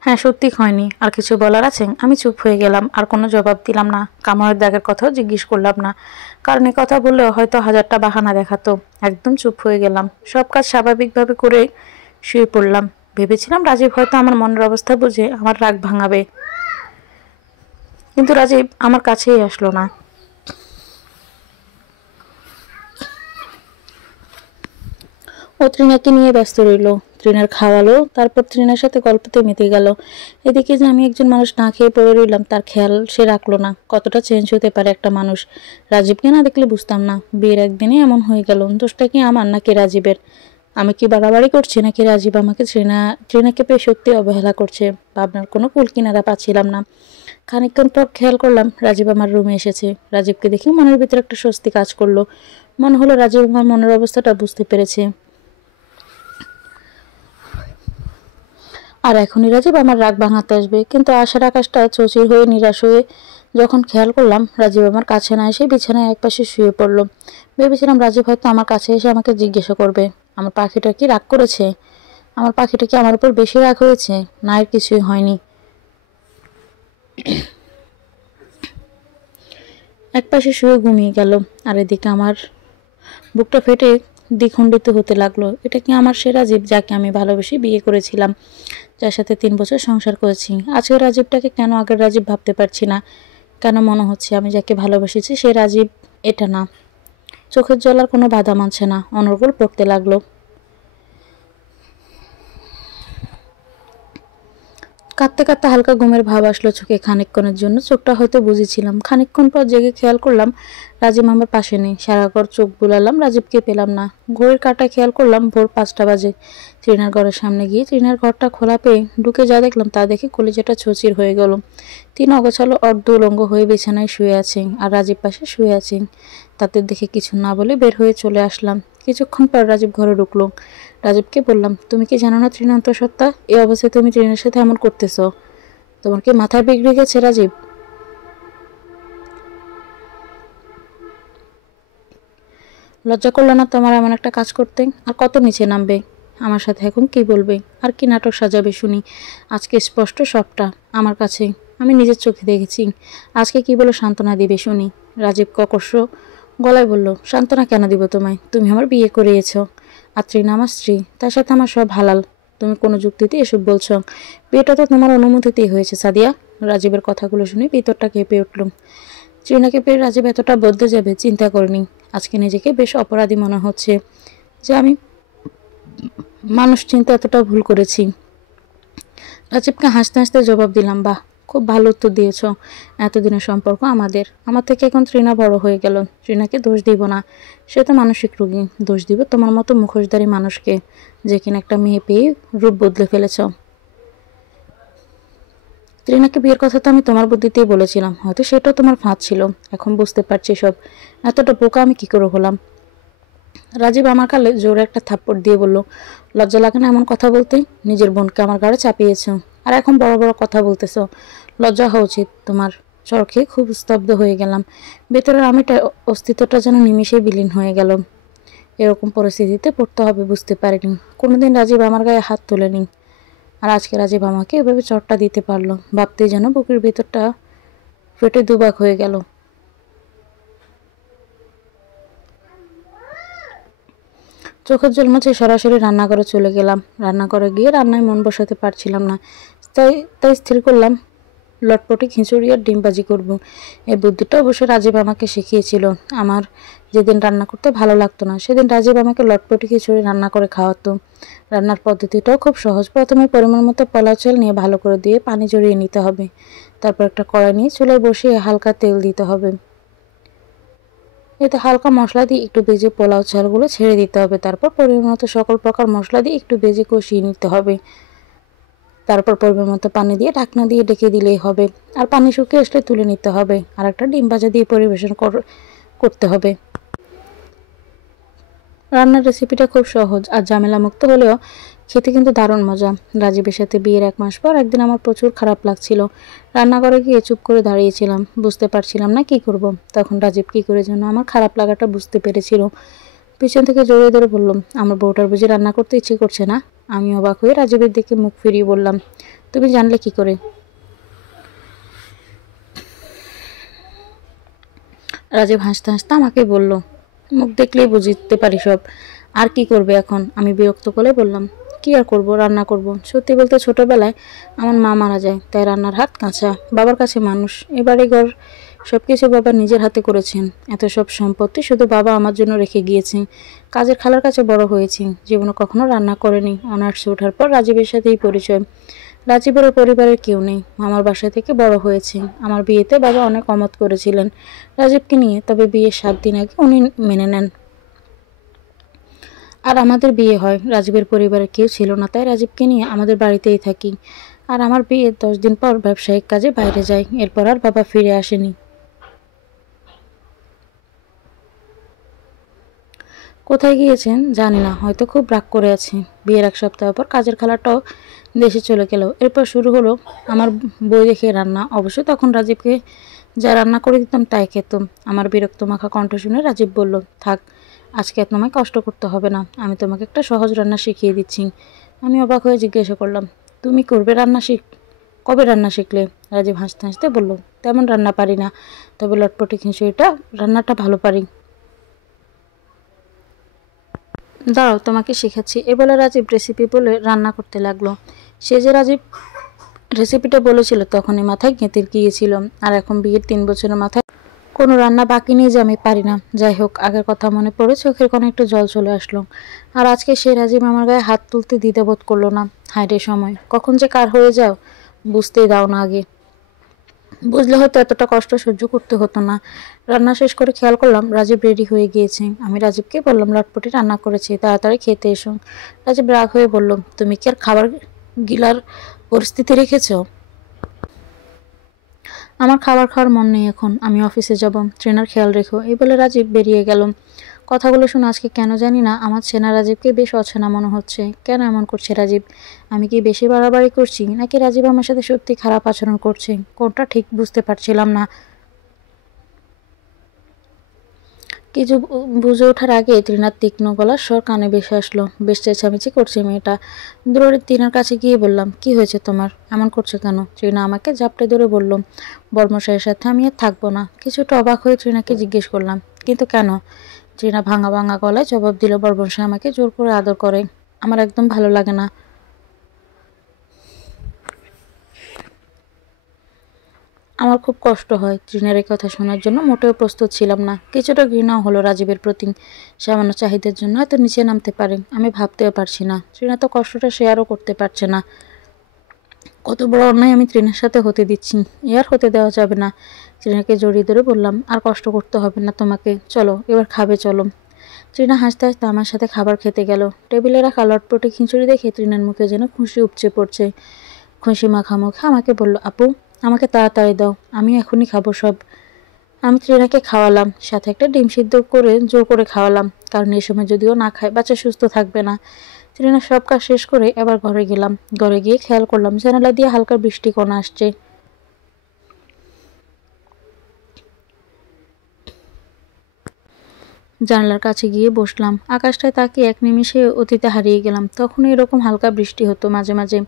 হ্যাঁ, সত্যি হয়নি। আর কিছু বলার আছে? আমি চুপ হয়ে গেলাম, আর কোনো জবাব দিলাম না। কামড়ের দাগের কথাও জিজ্ঞেস করলাম না, কারণ এ কথা বললেও হয়তো হাজারটা বাহানা দেখাতো। একদম চুপ হয়ে গেলাম। সব কাজ স্বাভাবিকভাবে করে শুয়ে পড়লাম। ভেবেছিলাম রাজীব হয়তো আমার মনের অবস্থা বুঝে আমার রাগ ভাঙাবে, কিন্তু রাজীব আমার কাছেই আসলো না। ও ট্রিনাকে নিয়ে ব্যস্ত রইল। ট্রিনার খাওয়ালো, তারপর ট্রিনার সাথে গল্পতে মেতে গেল। এদিকে যে আমি একজন মানুষ না খেয়ে পড়ে রইলাম, তার খেয়াল সে রাখলো না। কতটা চেঞ্জ হতে পারে একটা মানুষ, রাজীবকে না দেখলে বুঝতাম না। বিয়ের একদিনে এমন হয়ে গেল। দোষটা কি আমার নাকি রাজীবের? আমি কি বাড়াবাড়ি করছি, নাকি রাজীব আমাকে ট্রিনাকে পেয়ে সত্যি অবহেলা করছে? ভাবনার কোনো কুল কিনারা পাচ্ছিলাম না। খানিকক্ষণ পর খেয়াল করলাম রাজীব আমার রুমে এসেছে। রাজীবকে দেখে মনের ভিতরে একটা স্বস্তি কাজ করলো। মনে হলো রাজীব আমার মনের অবস্থাটা বুঝতে পেরেছে, আর এখনই রাজীব আমার রাগ ভাঙাতে আসবে। কিন্তু আশার আকাশটা চৌচির হয়ে নিরাশ হয়ে যখন খেয়াল করলাম রাজীব আমার কাছে না এসে বিছানায় একপাশে শুয়ে পড়ল। ভেবেছিলাম রাজীব হয়তো আমার কাছে এসে আমাকে জিজ্ঞাসা করবে, আমার পাখিটা কি রাগ করেছে? আমার পাখিটা কি আমার উপর বেশি রাগ হয়েছে? না, এর কিছুই হয়নি। একপাশে শুয়ে ঘুমিয়ে গেল, আর এদিকে আমার বুকটা ফেটে দ্বিখণ্ডিত হতে লাগলো। এটা কি আমার সে রাজীব যাকে আমি ভালোবেসে বিয়ে করেছিলাম, যার সাথে 3 বছর সংসার করেছি? আজকের রাজীবটাকে কেন আগের রাজীব ভাবতে পারছি না? কেন মনে হচ্ছে আমি যাকে ভালোবেসেছি সে রাজীব এটা না? চোখের জল আর কোনো বাধা মানছে না, অনর্গল পড়তে লাগলো। কাঁদতে কাঁদতে হালকা ঘুমের ভাব আসলো চোখে খানিকক্ষণের জন্য। চোখটা হয়তো বুঝেছিলাম। খানিকক্ষণ পর জেগে খেয়াল করলাম রাজীব আমার পাশে নেই। সারা ঘর চোখ বুলালাম, রাজীবকে পেলাম না। ঘড়ির কাঁটায় খেয়াল করলাম ভোর 5টা বাজে। ট্রিনার ঘরের সামনে গিয়ে ট্রিনার ঘরটা খোলা পেয়ে ঢুকে যা দেখলাম তা দেখে কলিজাটা ছচির হয়ে গেল। 3 অগোছালো অর্ধ উলঙ্গ হয়ে বিছানায় শুয়ে আছেন, আর রাজীব পাশে শুয়ে আছেন। তাদের দেখে কিছু না বলে বের হয়ে চলে আসলাম। কিছুক্ষণ পর রাজীব ঘরে ঢুকলো। রাজীবকে বললাম, তুমি কি জানো না তৃণ অন্তঃসত্ত্বা? এই অবস্থায় তুমি তৃণের সাথে এমন করতেছো? তোমার কি মাথায় বিগড়ে গেছে রাজীব? লজ্জা করলো না তোমার এমন একটা কাজ করতে? আর কত নিচে নামবে? আমার সাথে এখন কি বলবে? আর কি নাটক সাজাবে শুনি? আজকে স্পষ্ট সবটা আমার কাছে, আমি নিজের চোখে দেখেছি। আজকে কি বলে সান্ত্বনা দিবে শুনি? রাজীব ককর্ষ গলায় বলল, সান্ত্বনা কেন দিব তোমায়? তুমি আমার বিয়ে করিয়েছ, আর তৃণ আমার স্ত্রী, তার সাথে আমার সব হালাল। তুমি কোনো যুক্তিতে এসব বলছো? বিয়েটা তো তোমার অনুমতিতেই হয়েছে সাদিয়া। রাজীবের কথাগুলো শুনে ভিতরটা কেঁপে উঠল। তৃণাকে পেয়ে রাজীব এতটা বদলে যাবে চিন্তা করিনি। আজকে নিজেকে বেশ অপরাধী মনে হচ্ছে যে আমি মানুষ চিন্তা এতটা ভুল করেছি। রাজীবকে হাসতে হাসতে জবাব দিলাম, বাহ, খুব ভালো উত্তর দিয়েছ। এতদিনের সম্পর্ক আমার থেকে এখন তৃণা বড় হয়ে গেল। তৃণাকে দোষ দিব না, সে তো মানসিক রোগী। দোষ দিব তোমার মতো মুখোশধারী মানুষকে, যে কিনা একটা মেয়ে পেয়ে রূপ বদলে ফেলেছ। তৃণাকে বিয়ের কথা তো আমি তোমার বুদ্ধিতেই বলেছিলাম, হয়তো সেটাও তোমার ফাঁদ ছিল। এখন বুঝতে পারছি সব। এতটা বোকা আমি কি করে হলাম? রাজীব আমার কালে জোরে একটা থাপ্পড় দিয়ে বলল, লজ্জা লাগে না এমন কথা বলতে? নিজের বোনকে আমার ঘাড়ে চাপিয়েছ, আর এখন বড় বড় কথা বলতেছ। লজ্জা হওয়া উচিত তোমার। চরকে খুব স্তব্ধ হয়ে গেলাম। ভেতরের আমিটা অস্তিত্বটা যেন নিমিষেই বিলীন হয়ে গেল। এরকম পরিস্থিতিতে পড়তে হবে বুঝতে পারিনি। কোনোদিন রাজীব আমার গায়ে হাত তোলেনি, আর আজকে রাজীব আমাকে এভাবে চটটা দিতে পারলো। ভাবতেই যেন বুকের ভেতরটা ফেটে দুবাক হয়ে গেল। চোখের জল মুছে সরাসরি রান্নাঘরে চলে গেলাম। রান্নাঘরে গিয়ে রান্নায় মন বসাতে পারছিলাম না। তাই তাই স্থির করলাম লটপটি খিচুড়ি আর ডিম ভাজি করব। এই বুদ্ধিটা অবশ্য রাজীব আমাকে শিখিয়েছিল। আমার যেদিন রান্না করতে ভালো লাগতো না, সেদিন রাজীব আমাকে লটপটি খিচুড়ি রান্না করে খাওয়াতো। রান্নার পদ্ধতিটাও খুব সহজ। প্রথমে পরিমাণ মতো পোলাও চাল নিয়ে ভালো করে দিয়ে পানি জড়িয়ে নিতে হবে। তারপর একটা কড়াই নিয়ে চুলায় বসিয়ে হালকা তেল দিতে হবে। এতে হালকা মশলা দিয়ে একটু ভেজে পোলাও চালগুলো ছেড়ে দিতে হবে। তারপর পরিমাণ মতো সকল প্রকার মশলা দিয়ে একটু ভেজে কষিয়ে নিতে হবে। তারপর পরিমাণ মতো পানি দিয়ে ঢাকনা দিয়ে ঢেকে দিলেই হবে। আর পানি শুকিয়ে আসলে তুলে নিতে হবে। আর একটা ডিম ভাজা দিয়ে পরিবেশন করতে হবে। রান্নার রেসিপিটা খুব সহজ আর ঝামেলা মুক্ত হলেও খেতে কিন্তু দারুণ মজা। রাজীবের সাথে বিয়ের 1 মাস পর একদিন আমার প্রচুর খারাপ লাগছিল। রান্নাঘরে গিয়ে চুপ করে দাঁড়িয়েছিলাম, বুঝতে পারছিলাম না কি করব। তখন রাজীব কি করে যেন আমার খারাপ লাগাটা বুঝতে পেরেছিল। পিছন থেকে জড়িয়ে ধরে বললাম, আমার বউটার বুঝি রান্না করতে ইচ্ছে করছে না? আমি অবাক হয়ে রাজীবের দিকে মুখ ফিরিয়ে বললাম, তুমি জানলে কি করে? রাজীব হাসতে হাসতে আমাকে বলল, মুখ দেখলেই বুঝতে পারি সব। আর কি করবে এখন? আমি বিরক্ত করে বললাম, কি আর করব, রান্না করব। সত্যি বলতে ছোটবেলায় আমার মা মারা যায়, তাই রান্নার হাত কাঁচা। বাবার কাছে মানুষ, এবারে ঘর সব কিছু বাবা নিজের হাতে করেছেন। এত সব সম্পত্তি শুধু বাবা আমার জন্য রেখে গিয়েছেন। কাজের খালার কাছে বড় হয়েছি, জীবনে কখনো রান্না করেনি। অনার্সে ওঠার পর রাজীবের সাথেই পরিচয়। রাজীবের পরিবারের কেউ নেই, মামার বাসা থেকে বড় হয়েছে। আমার বিয়েতে বাবা অনেক অমত করেছিলেন রাজীবকে নিয়ে, তবে বিয়ের 7 দিন আগে উনি মেনে নেন। আর আমাদের বিয়ে হয়। রাজীবের পরিবারের কেউ ছিল না, তাই রাজীবকে নিয়ে আমাদের বাড়িতেই থাকি। আর আমার বিয়ের 10 দিন পর ব্যবসায়িক কাজে বাইরে যাই। এরপর আর বাবা ফিরে আসেনি। কোথায় গিয়েছেন জানি না, হয়তো খুব রাগ করে আছে। বিয়ের 1 সপ্তাহ পর কাজের খালাটাও দেশে চলে গেল। এরপর শুরু হলো আমার বই দেখে রান্না। অবশ্য তখন রাজীবকে যা রান্না করে দিতাম তাই খেত। আমার বিরক্ত মাখা কণ্ঠ শুনে রাজীব বলল, থাক আজকে আর তোমায় কষ্ট করতে হবে না, আমি তোমাকে একটা সহজ রান্না শিখিয়ে দিচ্ছি। আমি অবাক হয়ে জিজ্ঞাসা করলাম, তুমি করবে রান্না কবে রান্না শিখলে? রাজীব হাসতে হাসতে বলল, তেমন রান্না পারি না, তবে লটপটি খিচুড়িটা রান্নাটা ভালো পারি। দাঁড়াও তোমাকে শেখাচ্ছি। এ বলে রাজীব রেসিপি বলে রান্না করতে লাগলো। সে যে রাজীব রেসিপিটা বলেছিল তখনই মাথায় গেঁথে গিয়েছিল, আর এখন বিয়ের 3 বছরের মাথায় কোনো রান্না বাকি নেই যে আমি পারি না। যাই হোক, আগের কথা মনে পড়ে চোখের কোণে একটু জল চলে আসলো। আর আজকে সে রাজীব আমার গায়ে হাত তুলতে দ্বিধাবোধ করলো না। হায় রে সময়, কখন যে কার হয়ে যাও বুঝতেই দাও না আগে। বুঝলে হয়তো এতটা কষ্ট সহ্য করতে হতো না। রান্না শেষ করে খেয়াল করলাম রাজীব রেডি হয়ে গিয়েছে। আমি রাজীবকে বললাম, লটপটি রান্না করেছি, তাড়াতাড়ি খেতে এসো। রাজীব রাগ হয়ে বলল, তুমি কি আর খাবার গিলার পরিস্থিতি রেখেছ? আমার খাবার খাওয়ার মন নেই এখন, আমি অফিসে যাব, ট্রেনার খেয়াল রেখো। এই বলে রাজীব বেরিয়ে গেল। কথাগুলো শুনে আজকে কেন জানি না আমার চেনা রাজীবকে বেশ অচেনা মনে হচ্ছে। কেন এমন করছে রাজীব? আমি কি বেশি বাড়াবাড়ি করছি, নাকি রাজীব আমার সাথে সত্যি খারাপ আচরণ করছে? কোনটা ঠিক বুঝতে পারছিলাম না। কিছু বুঝে ওঠার আগে তৃণার তীক্ষ্ণ গলার স্বর কানে ভেসে আসলো। বেশ চেঁচামেচি করছে মেয়েটা। দৌড়ে তৃণার কাছে গিয়ে বললাম, কি হয়েছে তোমার, এমন করছো কেন? তৃণা আমাকে জাপটে ধরে বলল, বর্মশাইয়ের সাথে আমি আর থাকবো না। কিছুটা অবাক হয়ে তৃণাকে জিজ্ঞেস করলাম, কিন্তু কেন? তৃণা ভাঙা ভাঙা গলায় জবাব দিল, বর্মশাই আমাকে জোর করে আদর করে, আমার একদম ভালো লাগে না। আমার খুব কষ্ট হয়। তৃণার এই কথা শোনার জন্য মোটেও প্রস্তুত ছিলাম না। কিছুটা ঘৃণাও হলো রাজীবের প্রতি। সামান্য চাহিদার জন্য এত নিচে নামতে পারে, আমি ভাবতেও পারছি না। তৃণা তো কষ্টটা শেয়ারও করতে পারছে না। কত বড় অন্যায় আমি তৃণার সাথে হতে দিচ্ছি, এ আর হতে দেওয়া যাবে না। তৃণাকে জড়িয়ে ধরে বললাম, আর কষ্ট করতে হবে না তোমাকে, চলো এবার খাবে চলো। তৃণা হাসতে হাসতে আমার সাথে খাবার খেতে গেল। টেবিলে রাখা লটপটে খিচুড়ি দেখে তৃণার মুখে যেন খুশি উপচে পড়ছে। খুশি মাখা মুখে আমাকে বলল, আপু আমাকে তাড়াতাড়ি দাও, আমি এখনই খাবো সব। আমি তৃণাকে খাওয়ালাম, সাথে একটা ডিম সিদ্ধ করে জোর করে খাওয়ালাম, কারণ এই সময় যদিও না খায় বাচ্চা সুস্থ থাকবে না। তৃণা সব কাজ শেষ করে এবার ঘরে গেলাম। ঘরে গিয়ে খেয়াল করলাম জানালা দিয়ে হালকা বৃষ্টি কণা আসছে। জানলার কাছে গিয়ে বসলাম। আকাশটায় তাকিয়ে এক নিমিষে অতীতে হারিয়ে গেলাম। তখন এরকম হালকা বৃষ্টি হতো মাঝে মাঝে।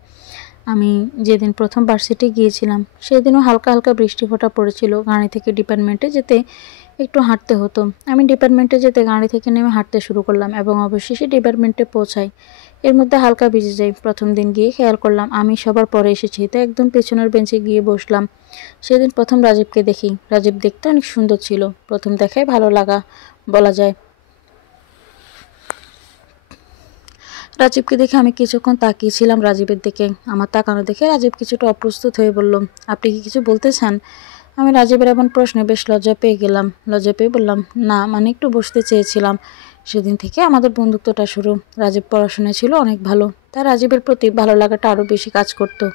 আমি যেদিন প্রথম ভার্সিটি গিয়েছিলাম সেদিনও হালকা হালকা বৃষ্টি ফোঁটা পড়েছিল। গাড়ি থেকে ডিপার্টমেন্টে যেতে একটু হাঁটতে হতো। আমি ডিপার্টমেন্টে যেতে গাড়ি থেকে নেমে হাঁটতে শুরু করলাম এবং অবশেষে ডিপার্টমেন্টে পৌঁছাই। এর মধ্যে হালকা ভিজে যাই। প্রথম দিন গিয়ে খেয়াল করলাম আমি সবার পরে এসেছি, তাই একদম পেছনের বেঞ্চে গিয়ে বসলাম। সেদিন প্রথম রাজীবকে দেখি। রাজীব দেখতে অনেক সুন্দর ছিল। প্রথম দেখায় ভালো লাগা বলা যায়। রাজীবকে দেখে আমি কিছুক্ষণ তাকিয়েছিলাম রাজীবের দিকে। আমার তাকানো দেখে রাজীব কিছুটা অপ্রস্তুত হয়ে বলল, আপনি কি কিছু বলতে চান? আমি রাজীবের এমন প্রশ্নে বেশ লজ্জা পেয়ে গেলাম। লজ্জা পেয়ে বললাম, না মানে একটু বসতে চেয়েছিলাম। সেদিন থেকে আমাদের বন্ধুত্বটা শুরু। রাজীব পড়াশোনায় ছিল অনেক ভালো, তাই রাজীবের প্রতি ভালো লাগাটা আরও বেশি কাজ করতো।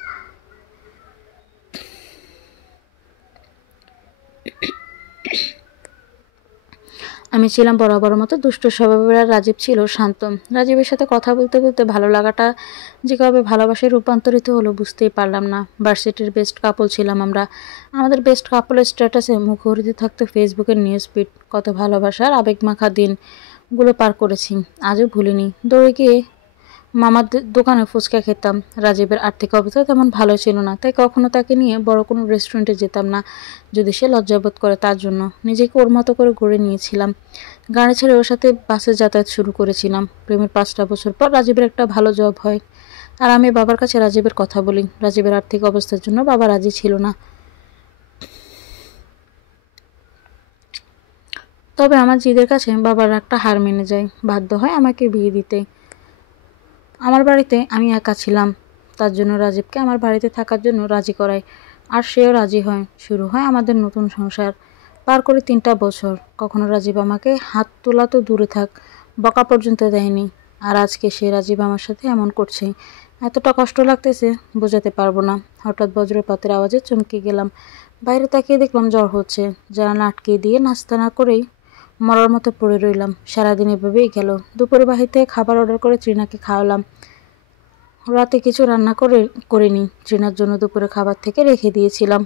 আমি ছিলাম বরাবর মতো দুষ্ট স্বভাবের, আর রাজীব ছিল শান্ত। রাজীবের সাথে কথা বলতে বলতে ভালো লাগাটা যে কবে ভালোবাসায় রূপান্তরিত হলো বুঝতেই পারলাম না। ভার্সিটির বেস্ট কাপল ছিলাম আমরা। আমাদের বেস্ট কাপলের স্ট্যাটাসে মুখরিত থাকতো ফেসবুকের নিউজ ফিড। কত ভালোবাসার আবেগমাখা দিনগুলো পার করেছি, আজও ভুলিনি। দৌড়ে গিয়ে মামার দোকানে ফুচকা খেতাম। রাজীবের আর্থিক অবস্থা তেমন ভালো ছিল না, তাই কখনো তাকে নিয়ে বড় কোনো রেস্টুরেন্টে যেতাম না, যদি সে লজ্জাবোধ করে তার জন্য। নিজেকে ওর মতো করে গড়ে নিয়েছিলাম। গাড়ি ছেড়ে ওর সাথে বাসে যাতায়াত শুরু করেছিলাম। প্রেমের 5টা বছর পর রাজীবের একটা ভালো জব হয়, আর আমি বাবার কাছে রাজীবের কথা বলি। রাজীবের আর্থিক অবস্থার জন্য বাবা রাজি ছিল না, তবে আমার জিদের কাছে বাবার একটা হার মেনে যায়, বাধ্য হয় আমাকে বিয়ে দিতে। আমার বাড়িতে আমি একা ছিলাম, তার জন্য রাজীবকে আমার বাড়িতে থাকার জন্য রাজি করায়, আর সেও রাজি হয়। শুরু হয় আমাদের নতুন সংসার। পার করে 3টা বছর। কখনো রাজীব আমাকে হাত তোলা তো দূরে থাক, বকা পর্যন্ত দেয়নি। আর আজকে সে রাজীব আমার সাথে এমন করছে। এতটা কষ্ট লাগতেছে বোঝাতে পারবো না। হঠাৎ বজ্রপাতের আওয়াজে চমকে গেলাম। বাইরে তাকিয়ে দেখলাম জ্বর হচ্ছে। জানালা আটকে দিয়ে নাস্তা না করেই মরার মতো পড়ে রইলাম। সারাদিন এভাবেই গেল। দুপুরে বাহির থেকে খাবার অর্ডার করে তৃণাকে খাওয়ালাম। রাতে কিছু রান্না করিনি। তৃণার জন্য দুপুরে খাবার থেকে রেখে দিয়েছিলাম।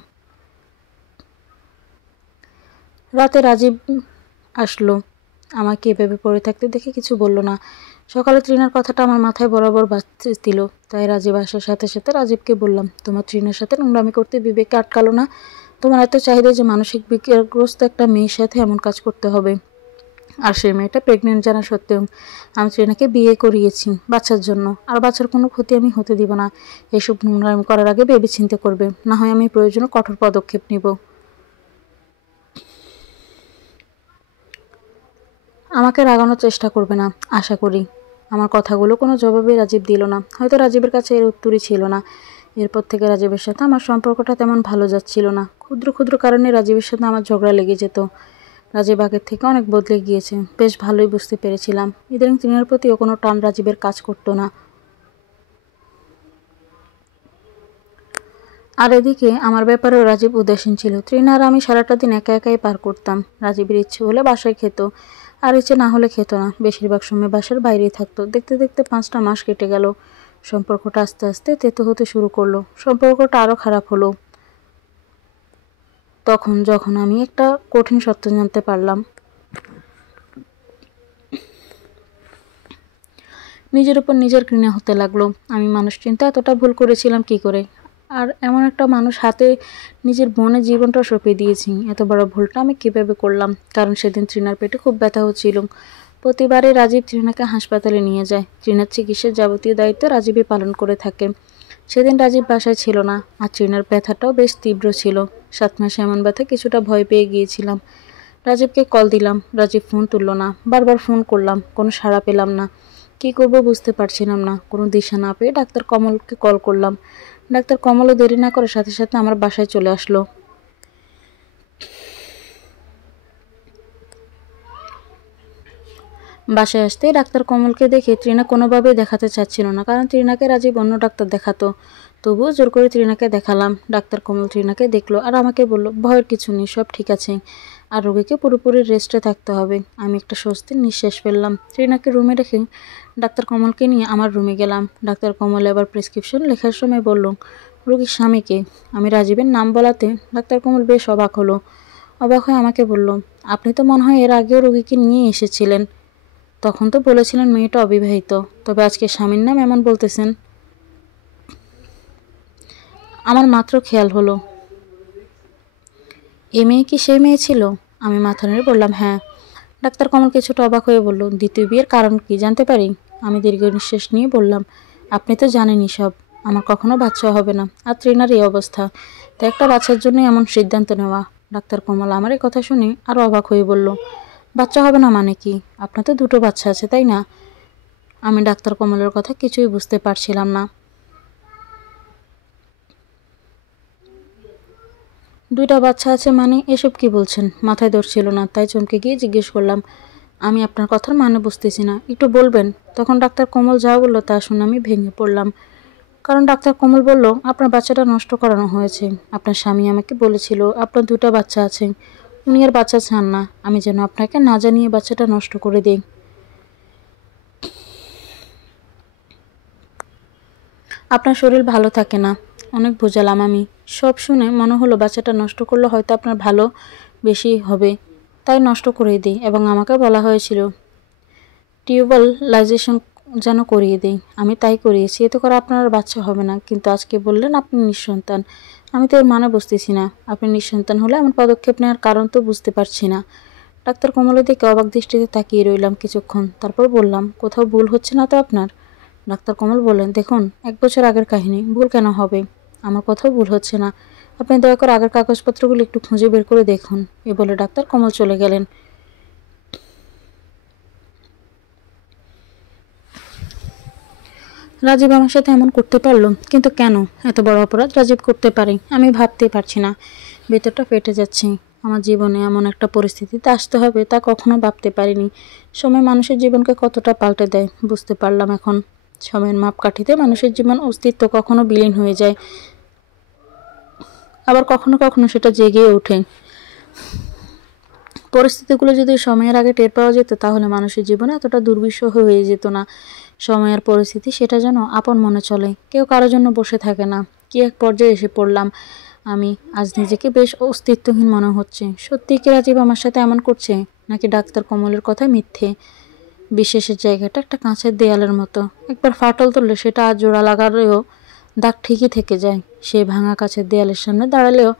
রাতে রাজীব আসলো। আমাকে এভাবে পড়ে থাকতে দেখে কিছু বলল না। সকালে তৃণার কথাটা আমার মাথায় বরাবর বাজতে দিল। তাই রাজীব আসার সাথে সাথে রাজীবকে বললাম, তোমার তৃণার সাথে নোংরামি করতে বিবেকে আটকালো না? তোমার এত চাহিদা যে মানসিক বিকারগ্রস্ত একটা মেয়ের সাথে এমন কাজ করতে হবে, আর সেই মেয়েটা প্রেগনেন্ট জানা সত্ত্বেও। আমি তৃণাকে বিয়ে করিয়েছি বাচ্চার জন্য, আর বাচ্চার কোনো ক্ষতি আমি হতে দিব না। এসব নোংরামি করার আগে ভেবে চিন্তে করবে, না হয় আমি প্রয়োজনে কঠোর পদক্ষেপ নিব। আমাকে রাগানোর চেষ্টা করবে না আশা করি। আমার কথাগুলো কোনো জবাবে রাজীব দিল না। হয়তো রাজীবের কাছে এর উত্তরই ছিল না। এরপর থেকে রাজীবের সাথে আমার সম্পর্কটা তেমন ভালো যাচ্ছিল না। ক্ষুদ্র ক্ষুদ্র কারণে রাজীবের সাথে আমার ঝগড়া লেগে যেত। রাজীব আগের থেকে অনেক বদলে গিয়েছে, বেশ ভালোই বুঝতে পেরেছিলাম। ইদানিং তৃণার প্রতিও কোনো টান রাজীবের কাজ করতো না। আর এদিকে আমার ব্যাপারেও রাজীব উদাসীন ছিল। তৃণা আর আমি সারাটা দিন একা একাই পার করতাম। রাজীবের ইচ্ছে হলে বাসায় খেত, আর ইচ্ছে না হলে খেত না। বেশিরভাগ সময় বাসার বাইরেই থাকতো। দেখতে দেখতে 5টা মাস কেটে গেল। সম্পর্কটা আস্তে আস্তে তেতো হতে শুরু করলো। সম্পর্কটা আরও খারাপ হলো তখন, যখন আমি একটা কঠিন সত্য জানতে পারলাম। নিজের উপর নিজের ঘৃণা হতে লাগলো। আমি মানুষ চিন্তা এতটা ভুল করেছিলাম কি করে? আর এমন একটা মানুষ হাতে নিজের বোনের জীবনটা সঁপে দিয়েছি। এত বড় ভুলটা আমি কীভাবে করলাম? কারণ সেদিন তৃণার পেটে খুব ব্যথা হচ্ছিল। প্রতিবারই রাজীব তৃণাকে হাসপাতালে নিয়ে যায়। তৃণার চিকিৎসার যাবতীয় দায়িত্ব রাজীবই পালন করে থাকে। সেদিন রাজীব বাসায় ছিল না, আর তৃণার ব্যথাটাও বেশ তীব্র ছিল। 7 মাসে এমন ব্যথা কিছুটা ভয় পেয়ে গিয়েছিলাম। রাজীবকে কল দিলাম, রাজীব ফোন তুলল না। বারবার ফোন করলাম, কোনো সাড়া পেলাম না। কী করব বুঝতে পারছিলাম না। কোনো দিশা না পেয়ে ডাক্তার কমলকে কল করলাম। ডাক্তার কমলও দেরি না করে সাথে সাথে আমার বাসায় চলে আসলো। বাসায় আসতেই ডাক্তার কমলকে দেখে তৃণা কোনোভাবেই দেখাতে চাচ্ছিল না, কারণ তৃণাকে রাজীব অন্য ডাক্তার দেখাতো। তবুও জোর করে তৃণাকে দেখালাম। ডাক্তার কমল তৃণাকে দেখলো আর আমাকে বলল, ভয়ের কিছু নেই, সব ঠিক আছে, আর রোগীকে পুরোপুরি রেস্টে থাকতে হবে। আমি একটা স্বস্তির নিঃশ্বাস ফেললাম। তৃণাকে রুমে রেখে ডাক্তার কমলকে নিয়ে আমার রুমে গেলাম। ডাক্তার কমল এবার প্রেসক্রিপশন লেখার সময় বলল, রোগীর স্বামীকে? আমি রাজীবের নাম বলাতে ডাক্তার কমল বেশ অবাক হলো। অবাক হয়ে আমাকে বলল, আপনি তো মনে হয় এর আগেও রোগীকে নিয়ে এসেছিলেন। তখন তো বলেছিলেন মেয়েটা অবিবাহিত, তবে আজকে স্বামীর নাম এমন বলতেছেন। আমার মাত্র খেয়াল হলো। এ মেয়ে কি সেই মেয়ে ছিল? আমি মাথা নেড়ে বললাম, হ্যাঁ। ডাক্তার কমল কিছুটা অবাক হয়ে বলল, দ্বিতীয় বিয়ের কারণ কি জানতে পারি? আমি দীর্ঘ নিঃশ্বাস নিয়ে বললাম, আপনি তো জানেনই সব। আমার কখনো বাচ্চা হবে না, আর তৃণার এই অবস্থা, তাই একটা বাচ্চার জন্য এমন সিদ্ধান্ত নেওয়া। ডাক্তার কমল আমার এই কথা শুনে আরও অবাক হয়ে বলল, বাচ্চা হবে না মানে কি? আপনার তো 2টো বাচ্চা আছে, তাই না? আমি ডাক্তার কমলের কথা কিছুই বুঝতে পারছিলাম না। 2টা বাচ্চা আছে মানে? এসব কি বলছেন? মাথায় ধরছিল না, তাই চমকে গিয়ে জিজ্ঞেস করলাম, আমি আপনার কথার মানে বুঝতেছি না, একটু বলবেন? তখন ডাক্তার কমল যা বলল তা শুনে আমি ভেঙে পড়লাম। কারণ ডাক্তার কমল বলল, আপনার বাচ্চাটা নষ্ট করানো হয়েছে। আপনার স্বামী আমাকে বলেছিল আপনার 2টা বাচ্চা আছে। উনি আর বাচ্চা চান না, আমি যেন আপনাকে না জানিয়ে বাচ্চাটা নষ্ট করে দিই। আপনার শরীর ভালো থাকে না। অনেক বোঝালাম আমি। সব শুনে মনে হলো বাচ্চাটা নষ্ট করলে হয়তো আপনার ভালো বেশি হবে, তাই নষ্ট করে দিই। এবং আমাকে বলা হয়েছিল টিউবালাইজেশন যেন করিয়ে দিই। আমি তাই করিয়েছি। এতে করে আপনার আর বাচ্চা হবে না। কিন্তু আজকে বললেন আপনি নিঃসন্তান। আমি তো এর মানে বুঝতেছি না। আপনি নিঃসন্তান হলে এমন পদক্ষেপ নেওয়ার কারণ তো বুঝতে পারছি না। ডাক্তার কমলের দিকে অবাক দৃষ্টিতে তাকিয়ে রইলাম কিছুক্ষণ। তারপর বললাম, কোথাও ভুল হচ্ছে না তো আপনার? ডাক্তার কমল বললেন, দেখুন, 1 বছর আগের কাহিনী, ভুল কেন হবে? আমার কোথাও ভুল হচ্ছে না। আপনি দয়া করে আগের কাগজপত্রগুলো একটু খুঁজে বের করে দেখুন। এ বলে ডাক্তার কমল চলে গেলেন। রাজীব আমার সাথে এমন করতে পারলো, কিন্তু কেন? এত বড় অপরাধ রাজীব করতে পারে আমি ভাবতেই পারছি না। ভেতরটা ফেটে যাচ্ছে। আমার জীবনে এমন একটা পরিস্থিতিতে আসতে হবে তা কখনো ভাবতে পারিনি। সময় মানুষের জীবনকে কতটা পাল্টে দেয় বুঝতে পারলাম এখন। সময়ের মাপকাঠিতে মানুষের জীবন অস্তিত্ব কখনো বিলীন হয়ে যায়, আবার কখনো কখনো সেটা জেগে ওঠে। পরিস্থিতিগুলো যদি সময়ের আগে টের পাওয়া যেত, তাহলে মানুষের জীবনে এতটা দুর্বিষহ হয়ে যেত না। সময় আর পরিস্থিতি সেটা যেন আপন মনে চলে, কেউ কারোর জন্য বসে থাকে না। কি এক পর্যায়ে এসে পড়লাম আমি। আজ নিজেকে বেশ অস্তিত্বহীন মনে হচ্ছে। সত্যি কি রাজীব আমার সাথে এমন করছে, নাকি ডাক্তার কমলের কথা মিথ্যে। বিশ্বাসের জায়গাটা একটা কাঁচের দেয়ালের মতো, একবার ফাটল তুললে সেটা আর জোড়া লাগালেও দাগ ঠিকই থেকে যায়। সেই ভাঙা কাঁচের দেয়ালের সামনে দাঁড়ালেও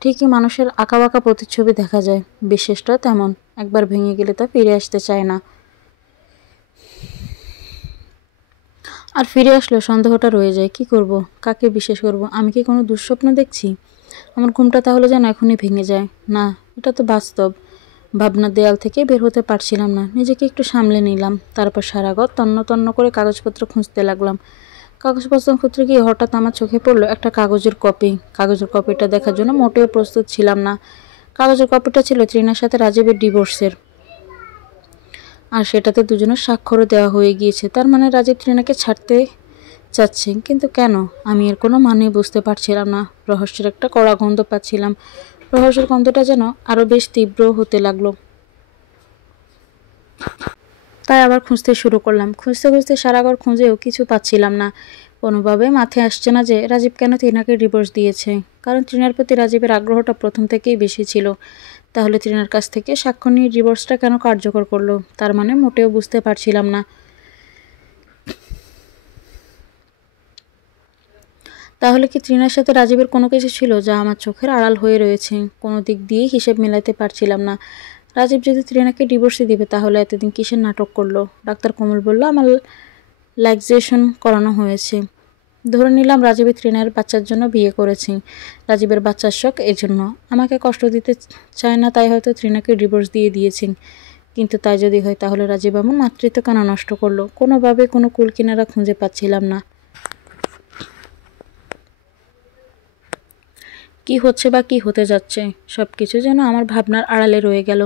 ঠিকই মানুষের আঁকাবাঁকা প্রতিচ্ছবি দেখা যায়। বিশ্বাসটাও তেমন, একবার ভেঙে গেলে তা ফিরে আসতে চায় না। আর ফিরে আসলেও সন্দেহটা রয়ে যায়। কি করব, কাকে বিশ্বাস করব? আমি কি কোনো দুঃস্বপ্ন দেখছি? আমার ঘুমটা তাহলে যেন এখনই ভেঙে যায়। না, এটা তো বাস্তব। ভাবনার দেয়াল থেকে বের হতে পারছিলাম না। নিজেকে একটু সামলে নিলাম। তারপর সারা ঘর তন্ন তন্ন করে কাগজপত্র খুঁজতে লাগলাম। কাগজপত্র খুঁজতে গিয়ে হঠাৎ আমার চোখে পড়লো একটা কাগজের কপি। কাগজের কপিটা দেখার জন্য মোটেও প্রস্তুত ছিলাম না। কাগজের কপিটা ছিল তৃণার সাথে রাজীবের ডিভোর্সের, আর সেটাতে দুজনের স্বাক্ষরও দেওয়া হয়ে গিয়েছে। তার মানে রাজীব তৃণাকে ছাড়তে চাচ্ছে, কিন্তু কেন? আমি এর কোনো মানে বুঝতে পারছিলাম না। রহস্যের একটা কড়া গন্ধ পাচ্ছিলাম। রহস্যের গন্ধটা যেন আরো বেশ তীব্র হতে লাগলো। তাই আবার খুঁজতে শুরু করলাম। খুঁজতে খুঁজতে সারা ঘর খুঁজেও কিছু পাচ্ছিলাম না। কোনোভাবে মাথায় আসছে না যে রাজীব কেন তৃণাকে ডিভোর্স দিয়েছে। কারণ তৃণার প্রতি রাজীবের আগ্রহটা প্রথম থেকেই বেশি ছিল। তাহলে তৃণার কাছ থেকে সাক্ষ্য নিয়ে ডিভোর্সটা কেন কার্যকর করলো? তার মানে মোটেও বুঝতে পারছিলাম না। তাহলে কি তৃণার সাথে রাজীবের কোনো কিছু ছিল যা আমার চোখের আড়াল হয়ে রয়েছে? কোনো দিক দিয়েই হিসেব মেলাতে পারছিলাম না। রাজীব যদি তৃণাকে ডিভোর্সই দিবে তাহলে এতদিন কিসের নাটক করলো? ডাক্তার কমল বলল আমার লাইক্সেশন করানো হয়েছে। ধরে নিলাম রাজীবের তৃণার বাচ্চার জন্য বিয়ে করেছি। রাজীবের বাচ্চার শখ, এজন্য আমাকে কষ্ট দিতে চায় না, তাই হয়তো তৃণাকে ডিভোর্স দিয়ে দিয়েছি। কিন্তু তাই যদি হয় তাহলে রাজীব আমার মাতৃত্ব কেন নষ্ট করলো? কোনোভাবে কোনো কুল কিনারা খুঁজে পাচ্ছিলাম না। কি হচ্ছে বা কি হতে যাচ্ছে সব কিছু যেন আমার ভাবনার আড়ালে রয়ে গেল।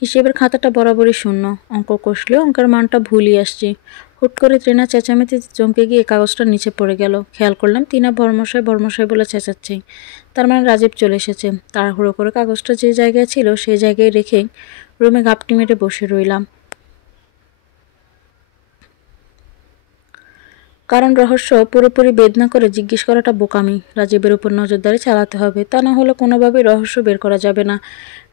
হিসেবের খাতাটা বরাবরই শূন্য। অঙ্ক কষলেও অঙ্কের মানটা ভুলই আসছে। হুট করে তৃণা চেঁচামেচিতে চমকে গিয়ে কাগজটা নিচে পড়ে গেল। খেয়াল করলাম তৃণা বর্মশাই বর্মশাই বলে চেঁচাচ্ছে। তার মানে রাজীব চলে এসেছে। তাড়াহুড়ো করে কাগজটা যে জায়গায় ছিল সেই জায়গায় রেখে রুমে ঘাপটি মেরে বসে রইলাম। কারণ রহস্য পুরোপুরি বেদ না করে জিজ্ঞেস করাটা বোকামি। রাজীবের উপর নজরদারি চালাতে হবে, তা না হলে কোনোভাবেই রহস্য বের করা যাবে না।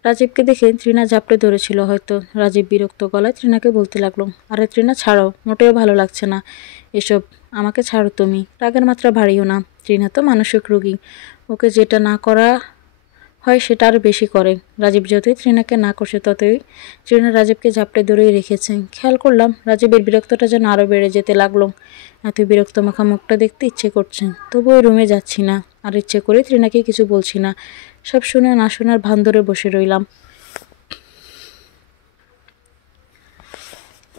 রাজীবকে দেখে তৃণা ঝাপটে ধরেছিল হয়তো। রাজীব বিরক্ত গলায় তৃণাকে বলতে লাগলো, আরে তৃণা ছাড়ো, মোটেও ভালো লাগছে না এসব। আমাকে ছাড়ো তুমি, রাগের মাত্রা বাড়িও না। তৃণা তো মানসিক রোগী, ওকে যেটা না করা হয় সেটা আরও বেশি করে। রাজীব যতই তৃণাকে না কষে ততই তৃণা রাজীবকে ঝাপটে ধরেই রেখেছে। খেয়াল করলাম রাজীবের বিরক্তটা যেন আরও বেড়ে যেতে লাগলো। এত বিরক্ত মাখা মুখটা দেখতে ইচ্ছে করছে, তবুও রুমে যাচ্ছি না। আর ইচ্ছে করে তৃণাকে কিছু বলছি না। সব শুনে না শোনার ভান ধরে বসে রইলাম।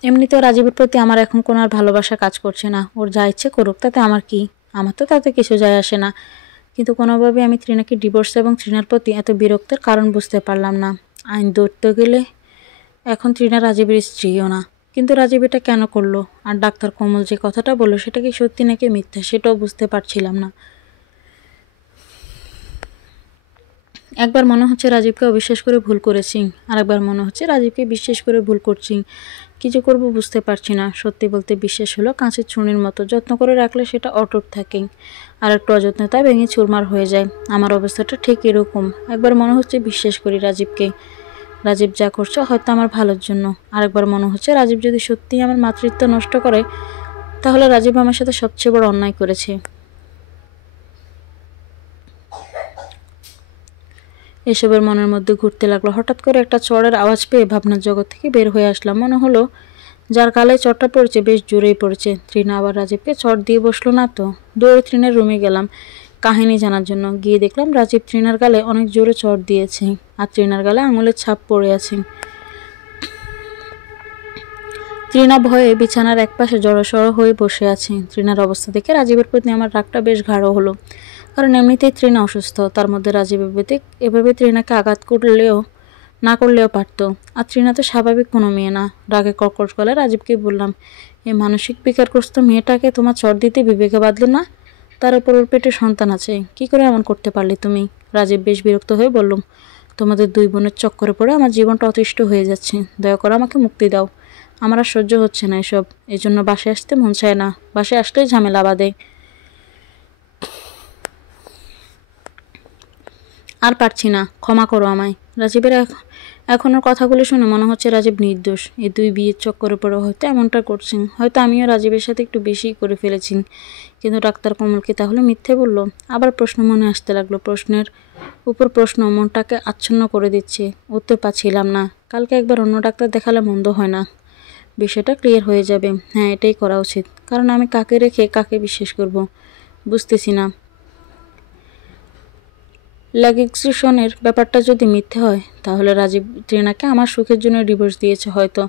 এমনিতেও রাজীবের প্রতি আমার এখন কোনো আর ভালোবাসা কাজ করছে না। ওর যা ইচ্ছে করুক, তাতে আমার কি? আমার তো তাতে কিছু যায় আসে না। কিন্তু কোনোভাবে আমি তৃণাকে ডিভোর্স এবং তৃণার প্রতি এত বিরক্তের কারণ বুঝতে পারলাম না। আইন ধরতে গেলে এখন তৃণা রাজীবের স্ত্রীও না। কিন্তু রাজীব এটা কেন করলো? আর ডাক্তার কমল যে কথাটা বললো সেটা কি সত্যি নাকি মিথ্যা, সেটাও বুঝতে পারছিলাম না। একবার মনে হচ্ছে রাজীবকে অবিশ্বাস করে ভুল করেছি, আর একবার মনে হচ্ছে রাজীবকে বিশ্বাস করে ভুল করছি। কিছু করব বুঝতে পারছি না। সত্যি বলতে বিশ্বাস হলো কাঁচের ছুনির মতো, যত্ন করে রাখলে সেটা অটুট থাকে, আর একটু অযত্নে তা ভেঙে চুরমার হয়ে যায়। আমার অবস্থাটা ঠিক এরকম। একবার মনে হচ্ছে বিশ্বাস করি রাজীবকে, রাজীব যা করছে হয়তো আমার ভালোর জন্য। আরেকবার মনে হচ্ছে রাজীব যদি সত্যিই আমার মাতৃত্ব নষ্ট করে তাহলে রাজীব আমার সাথে সবচেয়ে বড় অন্যায় করেছে। এসবের মনের মধ্যে ঘুরতে লাগলো। হঠাৎ করে একটা চড়ের আওয়াজ পেয়ে ভাবনার জগৎ থেকে বের হয়ে আসলাম। মনে হলো যার গালে চড়টা পড়েছে বেশ জোরেই পড়েছে। তৃণা আবার রাজীবকে চড় দিয়ে বসলো না তো। দৌড়ে তৃণার রুমে গেলাম কাহিনী জানার জন্য। গিয়ে দেখলাম রাজীব তৃণার গালে অনেক জোরে চড় দিয়েছে, আর তৃণার গালে আঙুলের ছাপ পড়ে আছে। তৃণা ভয়ে বিছানার একপাশে জড়সড় হয়ে বসে আছে। তৃণার অবস্থা দেখে রাজীবের প্রতি আমার রাগটা বেশ গাঢ় হলো। কারণ এমনিতেই তৃণা অসুস্থ, তার মধ্যে রাজীব এভাবে তৃণাকে আঘাত না করলেও পারত। আর তৃণা তো স্বাভাবিক কোনো মেয়ে না। রাগে কর্কশ গলায় রাজীবকে বললাম, এই মানসিক বিকারগ্রস্ত মেয়েটাকে তোমার চড় দিতে বিবেকে বাঁধলো না? তার উপর ওর পেটে সন্তান আছে, কি করে এমন করতে পারলে তুমি? রাজীব বেশ বিরক্ত হয়ে বললাম, তোমাদের দুই বোনের চক্করে পড়ে আমার জীবনটা অতিষ্ঠ হয়ে যাচ্ছে। দয়া করে আমাকে মুক্তি দাও। আমার আর সহ্য হচ্ছে না এসব। এজন্য বাসায় আসতে মন চায় না। বাসায় আসলেই ঝামেলা বাঁধে। আর পারছি না, ক্ষমা করো আমায়। রাজীবের এখনের কথাগুলো শুনে মনে হচ্ছে রাজীব নির্দোষ। এই দুই বিয়ের চক্করে পড়ে হয়তো এমনটা করছেন। হয়তো আমিও রাজীবের সাথে একটু বেশিই করে ফেলেছি। কিন্তু ডাক্তার কমল কি তাহলে মিথ্যে বলল? আবার প্রশ্ন মনে আসতে লাগলো, প্রশ্নের উপর প্রশ্ন মনটাকে আচ্ছন্ন করে দিচ্ছে। উত্তর পাচ্ছিলাম না। কালকে একবার অন্য ডাক্তার দেখালে মন্দ হয় না, বিষয়টা ক্লিয়ার হয়ে যাবে। হ্যাঁ, এটাই করা উচিত। কারণ আমি কাকে রেখে কাকে বিশ্বাস করব বুঝতেছি না। ল্যাগিক্সিশনের ব্যাপারটা যদি মিথ্যে হয় তাহলে রাজীব ত্রিনাকে আমার সুখের জন্য ডিভোর্স দিয়েছে হয়তো।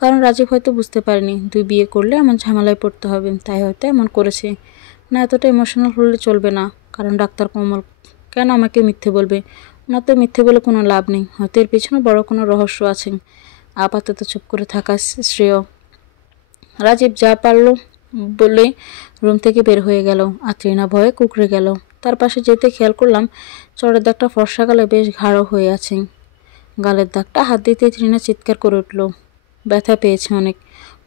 কারণ রাজীব হয়তো বুঝতে পারেনি দুই বিয়ে করলে এমন ঝামেলায় পড়তে হবে, তাই হয়তো এমন করেছে। না, এতটা ইমোশনাল হলে চলবে না। কারণ ডাক্তার কমল কেন আমাকে মিথ্যে বলবে? ওনার তো মিথ্যে বলে কোনো লাভ নেই। হয়তো এর পিছনে বড় কোনো রহস্য আছে। আপাতত চুপ করে থাকা শ্রেয়। রাজীব যা পারল বলে রুম থেকে বের হয়ে গেল, আর ত্রিনা ভয়ে কুঁকড়ে গেল। তার পাশে যেতে খেয়াল করলাম চড়ের দাগটা ফর্সা গালে বেশ গাঢ় হয়ে আছে। গালের দাগটা হাত দিতে ত্রিনা চিৎকার করে উঠল। ব্যথা পেয়েছে অনেক।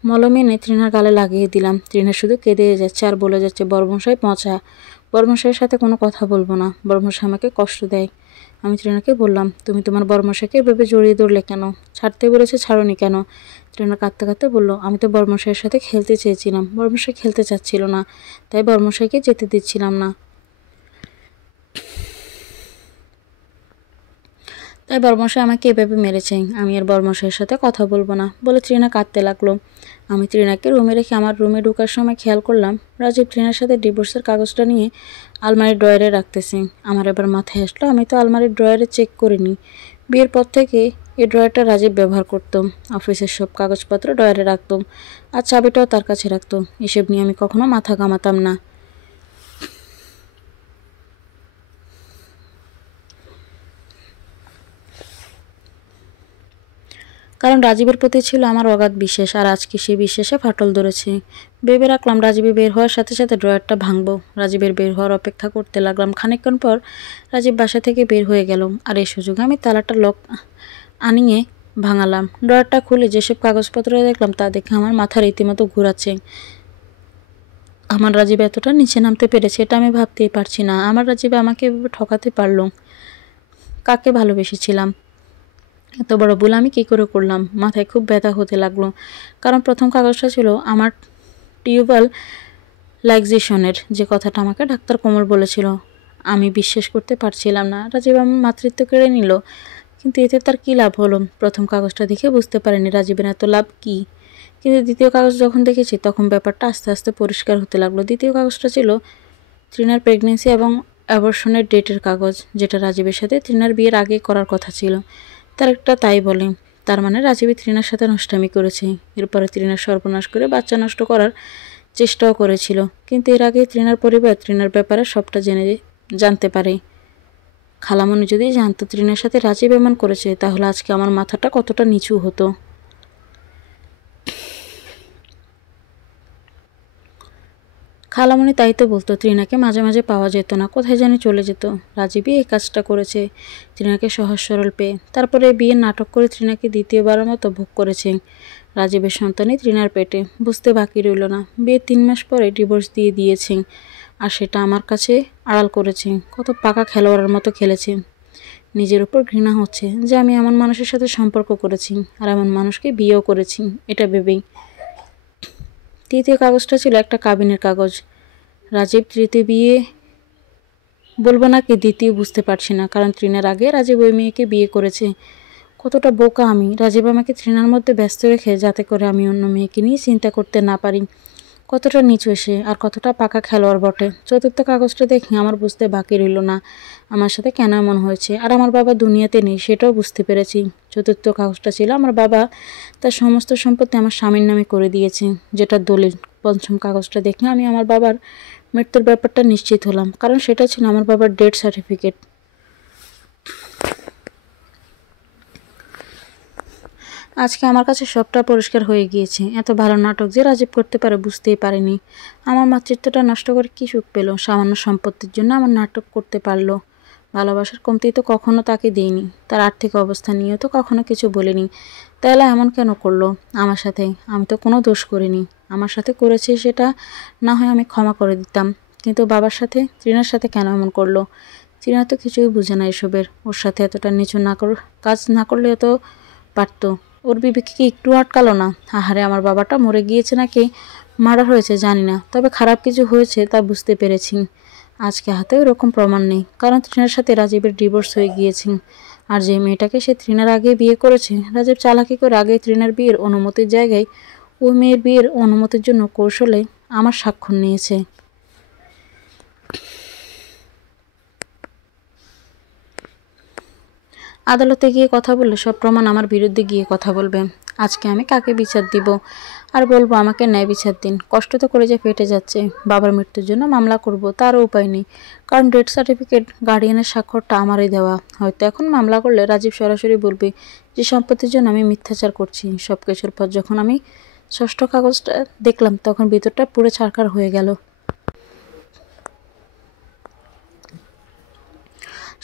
মলম এনে ত্রিনার গালে লাগিয়ে দিলাম। ত্রিনা শুধু কেঁদে যাচ্ছে আর বলে যাচ্ছে, বর্মশাই পচা, বর্মশাইয়ের সাথে কোনো কথা বলবো না, বর্মশাই আমাকে কষ্ট দেয়। আমি ত্রিনাকে বললাম, তুমি তোমার বর্মশাইকে এভাবে জড়িয়ে ধরলে কেন? ছাড়তে বলেছে, ছাড়োনি কেন? ত্রিনা কাঁদতে কাঁদতে বলল, আমি তো বর্মশাইয়ের সাথে খেলতে চেয়েছিলাম, বর্মশাই খেলতে চাচ্ছিল না, তাই বর্মশাইকে যেতে দিচ্ছিলাম না। তাই বর্মশাই আমাকে এভাবে মেরেছে। আমি আর বর্মশাইয়ের সাথে কথা বলবো না বলে ত্রিনা কাঁদতে লাগলো। আমি ত্রিনাকে রুমে রেখে আমার রুমে ঢোকার সময় খেয়াল করলাম রাজীব ত্রিনার সাথে ডিভোর্সের কাগজটা নিয়ে আলমারির ড্রয়ারে রাখতেছি। আমার এবার মাথায় আসলো, আমি তো আলমারির ড্রয়ারে চেক করিনি। বিয়ের পর থেকে এই ড্রয়ারটা রাজীব ব্যবহার করতাম। অফিসের সব কাগজপত্র ড্রয়ারে রাখতাম, আর চাবিটাও তার কাছে রাখতো। এসব নিয়ে আমি কখনো মাথা ঘামাতাম না। কারণ রাজীবের প্রতি ছিল আমার অগাধ বিশ্বাস, আর আজকে সেই বিশ্বাসে ফাটল ধরেছে। ভেবে রাখলাম রাজীবে বের হওয়ার সাথে সাথে ড্রয়ারটা ভাঙবো। রাজীবের বের হওয়ার অপেক্ষা করতে লাগলাম। খানিকক্ষণ পর রাজীব বাসা থেকে বের হয়ে গেল, আর এই সুযোগে আমি তালাটা লক আনিয়ে ভাঙালাম। ড্রয়ারটা খুলে যেসব কাগজপত্র দেখলাম তা দেখে আমার মাথা রীতিমতো ঘুরাচ্ছে। আমার রাজীব এতটা নিচে নামতে পেরেছে এটা আমি ভাবতেই পারছি না। আমার রাজীব আমাকে এভাবে ঠকাতে পারলো? কাকে ভালোবেসেছিলাম? এত বড় ভুল আমি কী করে করলাম? মাথায় খুব ব্যথা হতে লাগলো। কারণ প্রথম কাগজটা ছিল আমার টিউবাল লাইগজেশনের, যে কথাটা আমাকে ডাক্তার কমল বলেছিল। আমি বিশ্বাস করতে পারছিলাম না। রাজীব আমার মাতৃত্ব কেড়ে নিল, কিন্তু এতে তার কী লাভ হলো? প্রথম কাগজটা দেখে বুঝতে পারিনি রাজীবের এত লাভ কী, কিন্তু দ্বিতীয় কাগজ যখন দেখেছি তখন ব্যাপারটা আস্তে আস্তে পরিষ্কার হতে লাগলো। দ্বিতীয় কাগজটা ছিল ত্রিনার প্রেগনেন্সি এবং অ্যাবর্শনের ডেটের কাগজ, যেটা রাজীবের সাথে ত্রিনার বিয়ের আগে করার কথা ছিল। তার একটা তাই বলে। তার মানে রাজীবী ত্রিনার সাথে নষ্টামি করেছে। এরপরে ত্রিনার সর্বনাশ করে বাচ্চা নষ্ট করার চেষ্টাও করেছিল। কিন্তু এর আগে ত্রিনার পরিবার ত্রিনার ব্যাপারে সবটা জানতে পারে। খালামণি যদি জানতো ত্রিনার সাথে রাজীব এমন করেছে, তাহলে আজকে আমার মাথাটা কতটা নিচু হতো। খালামণি তাই তো বলতো, ত্রিনাকে মাঝে মাঝে পাওয়া যেত না, কোথায় জানি চলে যেত। রাজীবই এই কাজটা করেছে ত্রিনাকে সহজ সরল পেয়ে। তারপরে বিয়ের নাটক করে ত্রিনাকে দ্বিতীয়বারের মতো ভোগ করেছে। রাজীবের সন্তানই ত্রিনার পেটে। বুঝতে বাকি রইল না, বিয়ের 3 মাস পরে ডিভোর্স দিয়ে দিয়েছে, আর সেটা আমার কাছে আড়াল করেছে। কত পাকা খেলোয়াড়ের মতো খেলেছে। নিজের উপর ঘৃণা হচ্ছে যে আমি এমন মানুষের সাথে সম্পর্ক করেছি, আর এমন মানুষকে বিয়েও করেছি এটা ভেবেই। তৃতীয় কাগজটা ছিল একটা কাবিনের কাগজ। রাজীব তৃতীয় বিয়ে বলবো নাকি দ্বিতীয় বুঝতে পারছি না, কারণ ত্রিনার আগে রাজীব ওই মেয়েকে বিয়ে করেছে। কতটা বোকা আমি! রাজীব আমাকে ত্রিনার মধ্যে ব্যস্ত রেখে যাতে করে আমি অন্য মেয়েকে নিয়ে চিন্তা করতে না পারি। কতটা নিচু এসে, আর কতটা পাকা খেলোয়াড় বটে। চতুর্থ কাগজটা দেখে আমার বুঝতে বাকি রইল না আমার সাথে কেন এমন হয়েছে। আর আমার বাবা দুনিয়াতে নেই সেটাও বুঝতে পেরেছি। চতুর্থ কাগজটা ছিল আমার বাবা তার সমস্ত সম্পত্তি আমার স্বামীর নামে করে দিয়েছে, যেটা দলিল। পঞ্চম কাগজটা দেখে আমি আমার বাবার মৃত্যুর ব্যাপারটা নিশ্চিত হলাম, কারণ সেটা ছিল আমার বাবার ডেথ সার্টিফিকেট। আজকে আমার কাছে সবটা পরিষ্কার হয়ে গিয়েছে। এত ভালো নাটক যে রাজীব করতে পারে বুঝতেই পারিনি। আমার মাতৃত্বটা নষ্ট করে কী সুখ পেল? সামান্য সম্পত্তির জন্য আমার নাটক করতে পারলো। ভালোবাসার কমতি তো কখনো তাকে দিইনি, তার আর্থিক অবস্থা নিয়েও তো কখনো কিছু বলিনি। তাহলে এমন কেন করলো আমার সাথে? আমি তো কোনো দোষ করিনি। আমার সাথে করেছে সেটা না হয় আমি ক্ষমা করে দিতাম, কিন্তু বাবার সাথে ত্রিনার সাথে কেন এমন করলো? তৃণা তো কিছুই বুঝে না এসবের। ওর সাথে এতটা নিচু কাজ না করলে তো পারতো। ওর বিবেকে কি একটু আটকালো না? আহারে, আমার বাবাটা মরে গিয়েছে নাকি মার্ডার হয়েছে জানি না, তবে খারাপ কিছু হয়েছে তা বুঝতে পেরেছি। আজকে হাতে ওরকম প্রমাণ নেই, কারণ তৃণার সাথে রাজীবের ডিভোর্স হয়ে গিয়েছে। আর যে মেয়েটাকে সে তৃণার আগে বিয়ে করেছে, রাজীব চালাকি করে আগে তৃণার বিয়ের অনুমতির জায়গায় ওই মেয়ের বিয়ের অনুমতির জন্য কৌশলে আমার স্বাক্ষর নিয়েছে। আদালতে গিয়ে কথা বললে সব প্রমাণ আমার বিরুদ্ধে গিয়ে কথা বলবে। আজকে আমি কাকে বিচার দিব? আর বলবো আমাকে ন্যায় বিচার দিন। কষ্ট তো করে যে ফেটে যাচ্ছে। বাবার মৃত্যুর জন্য মামলা করব, তারও উপায় নেই, কারণ ডেথ সার্টিফিকেট গার্ডিয়ানের স্বাক্ষরটা আমারই দেওয়া। হয়তো এখন মামলা করলে রাজীব সরাসরি বলবে যে সম্পত্তির জন্য আমি মিথ্যাচার করছি। সব কিছুর পর যখন আমি ষষ্ঠ কাগজটা দেখলাম তখন ভিতরটা পুরো ছারখার হয়ে গেল।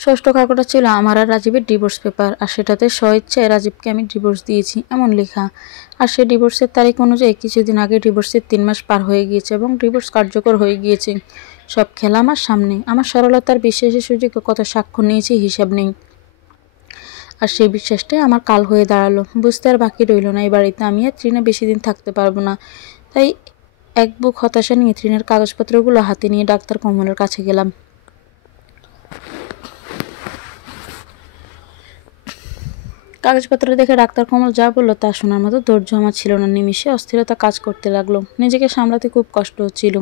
ষষ্ঠ কাগজটা ছিল আমার আর রাজীবের ডিভোর্স পেপার, আর সেটাতে স্বইচ্ছায় রাজীবকে আমি ডিভোর্স দিয়েছি এমন লেখা। আর সেই ডিভোর্সের তারিখ অনুযায়ী কিছুদিন আগে ডিভোর্সের 3 মাস পার হয়ে গিয়েছে এবং ডিভোর্স কার্যকর হয়ে গিয়েছে। সব খেলা আমার সামনে। আমার সরলতার বিশ্বাসের সুযোগে কত সাক্ষ্য নিয়েছি হিসাব নেই। আর সেই বিশ্বাসটাই আমার কাল হয়ে দাঁড়ালো। বুঝতে আর বাকি রইল না, এই বাড়িতে আমি আর তৃণা বেশি দিন থাকতে পারবো না। তাই এক বুক হতাশা নিয়ে তৃণার কাগজপত্রগুলো হাতে নিয়ে ডাক্তার কমলের কাছে গেলাম। কাগজপত্র দেখে ডাক্তার কমল যা বললো তা শোনার মতো ধৈর্য আমার ছিল না। নিমিষে অস্থিরতা কাজ করতে লাগলো। নিজেকে সামলাতে খুব কষ্ট হচ্ছিল।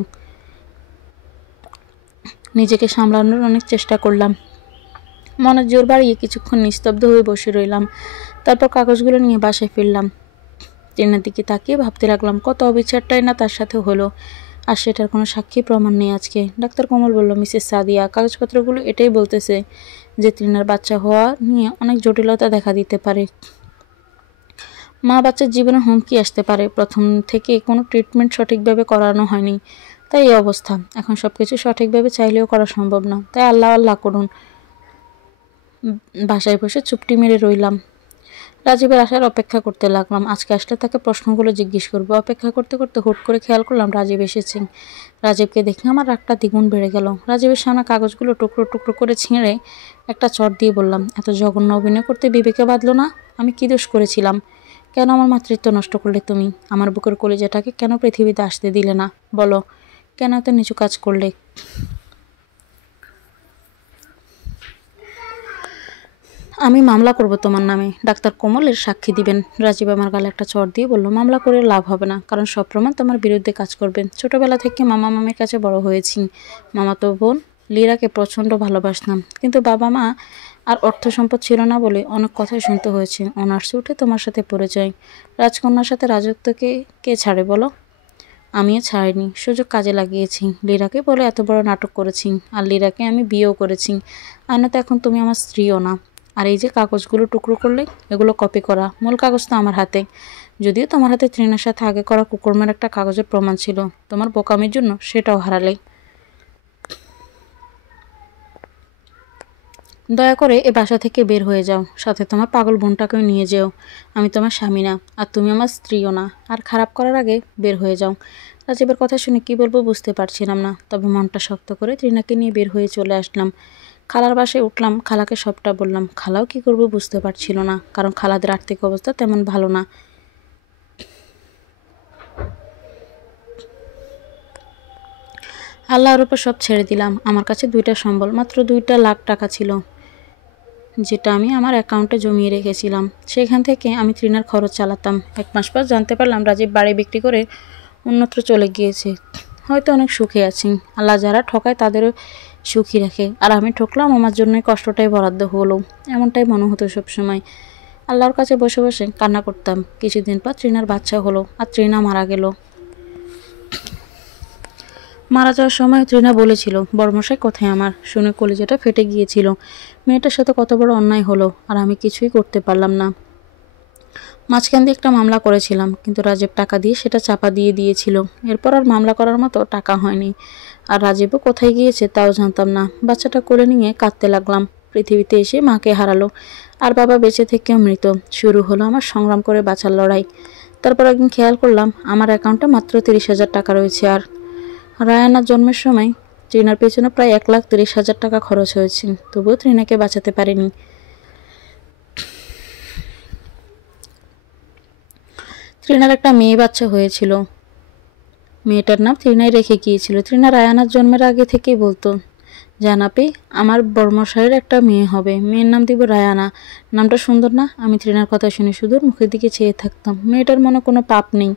নিজেকে সামলানোর অনেক চেষ্টা করলাম। মনের জোর বাড়িয়ে কিছুক্ষণ নিস্তব্ধ হয়ে বসে রইলাম। তারপর কাগজগুলো নিয়ে বাসায় ফিরলাম। ট্রেনের দিকে তাকিয়ে ভাবতে লাগলাম কত অবিচারটাই না তার সাথে হলো, আর সেটার কোনো সাক্ষী প্রমাণ নেই আজকে। ডাক্তার কমল বলল, মিসেস সাদিয়া, কাগজপত্রগুলো এটাই বলতেছে যে তৃণার বাচ্চা হওয়া নিয়ে অনেক জটিলতা দেখা দিতে পারে। মা বাচ্চার জীবনে হুমকি আসতে পারে। প্রথম থেকে কোনো ট্রিটমেন্ট সঠিকভাবে করানো হয়নি, তাই এই অবস্থা। এখন সবকিছু সঠিকভাবে চাইলেও করা সম্ভব না, তাই আল্লাহ আল্লাহ করুন। বাসায় বসে চুপটি মেরে রইলাম। রাজীবের আসার অপেক্ষা করতে লাগলাম। আজকে আসলে তাকে প্রশ্নগুলো জিজ্ঞেস করবো। অপেক্ষা করতে করতে হুট করে খেয়াল করলাম রাজীব এসেছেন। রাজীবকে দেখে আমার রাগটা দ্বিগুণ বেড়ে গেল। রাজীবের সামনে কাগজগুলো টুকরো টুকরো করে ছিঁড়ে একটা চট দিয়ে বললাম, এত জঘন্য অভিনয় করতে বিবেকে বাঁধলো না? আমি কি দোষ করেছিলাম? কেন আমার মাতৃত্ব নষ্ট করলে তুমি? আমার বুকের কলিজাটাকে কেন পৃথিবীতে আসতে দিলে না? বলো, কেন এত নিচু কাজ করলে? আমি মামলা করব তোমার নামে। ডাক্তার কমলের সাক্ষী দিবেন। রাজীব আমার গালে একটা চড় দিয়ে বলল, মামলা করে লাভ হবে না, কারণ সব প্রমাণ তোমার বিরুদ্ধে কাজ করবেন। ছোটবেলা থেকে মামা মামির কাছে বড় হয়েছি। মামাতো বোন লীরাকে প্রচণ্ড ভালোবাসতাম, কিন্তু বাবা মা আর অর্থ সম্পদ ছিল না বলে অনেক কথাই শুনতে হয়েছে। অনার্সে উঠে তোমার সাথে পরিচয়। রাজকন্যার সাথে রাজত্বকে কে ছাড়ে বলো? আমিও ছাড়িনি, সুযোগ কাজে লাগিয়েছি। লীরাকে বলে এত বড় নাটক করেছি, আর লীরাকে আমি বিয়েও করেছি। আর না তো এখন তুমি আমার স্ত্রীও না। আর এই যে কাগজগুলো টুকরো করলে, এগুলো কপি করা। মূল কাগজ তো আমার হাতে। যদিও তোমার হাতে তৃণার সাথে আগে করা কুকর্মের একটা কাগজের প্রমাণ ছিল, তোমার বোকামির জন্য সেটাও হারালে। দয়া করে এ বাসা থেকে বের হয়ে যাও। সাথে তোমার পাগল বোনটাকেও নিয়ে যেও। আমি তোমার স্বামী না, আর তুমি আমার স্ত্রীও না। আর খারাপ করার আগে বের হয়ে যাও। রাজীবের কথা শুনে কি বলবো বুঝতে পারছিলাম না, তবে মনটা শক্ত করে তৃণাকে নিয়ে বের হয়ে চলে আসলাম। খালার বাসায় উঠলাম। খালাকে সবটা বললাম। খালাও কি করবো বুঝতে পারছিল না, কারণ খালাদের আর্থিক অবস্থা তেমন ভালো না। আল্লাহর উপর সব ছেড়ে দিলাম। আমার কাছে 2টা সম্বল, মাত্র 2 লাখ টাকা ছিল, যেটা আমি আমার অ্যাকাউন্টে জমিয়ে রেখেছিলাম। সেখান থেকে আমি তৃণার খরচ চালাতাম। 1 মাস পর জানতে পারলাম রাজীব বাড়ি বিক্রি করে অন্যত্র চলে গিয়েছে। হয়তো অনেক সুখে আছি। আল্লাহ যারা ঠকায় তাদেরও সুখী রাখে, আর আমি ঠকলাম, আমার জন্যই কষ্টটাই বরাদ্দ হলো, এমনটাই মনে হতো সবসময়। আল্লাহর কাছে বসে বসে কান্না করতাম। কিছুদিন পর তৃণার বাচ্চা হলো, আর তৃণা মারা গেল। মারা যাওয়ার সময় তৃণা বলেছিল, বড়মশাই কোথায় আমার? শুনে কলিজাটা ফেটে গিয়েছিল। মেয়েটার সাথে কত বড় অন্যায় হলো, আর আমি কিছুই করতে পারলাম না। মাঝখান দিয়ে একটা মামলা করেছিলাম, কিন্তু রাজীব টাকা দিয়ে সেটা চাপা দিয়ে দিয়েছিল। এরপর আর মামলা করার মতো টাকা হয়নি। আর রাজীবও কোথায় গিয়েছে তাও জানতাম না। বাচ্চাটা কোলে নিয়ে কাঁদতে লাগলাম। পৃথিবীতে এসে মাকে হারালো, আর বাবা বেঁচে থেকেও মৃত। শুরু হলো আমার সংগ্রাম করে বাঁচার লড়াই। তারপর একদিন খেয়াল করলাম আমার অ্যাকাউন্টে মাত্র 30,000 টাকা রয়েছে। আর রায়ানার জন্মের সময় ট্রিনার পেছনে প্রায় 1,30,000 টাকা খরচ হয়েছে, তবুও ট্রিনাকে বাঁচাতে পারিনি। ট্রিনার একটা মেয়ে বাচ্চা হয়েছিল, মেয়েটার নাম ট্রিনাই রেখে গিয়েছিল। ট্রিনা রায়ানার জন্মের আগে থেকেই বলতো, জানাপি আমার বড়মশাইয়ের একটা মেয়ে হবে, মেয়ের নাম দিব রায়ানা। নামটা সুন্দর না? আমি ট্রিনার কথা শুনে শুধু মুখের দিকে চেয়ে থাকতাম। মেয়েটার মনে কোনো পাপ নেই,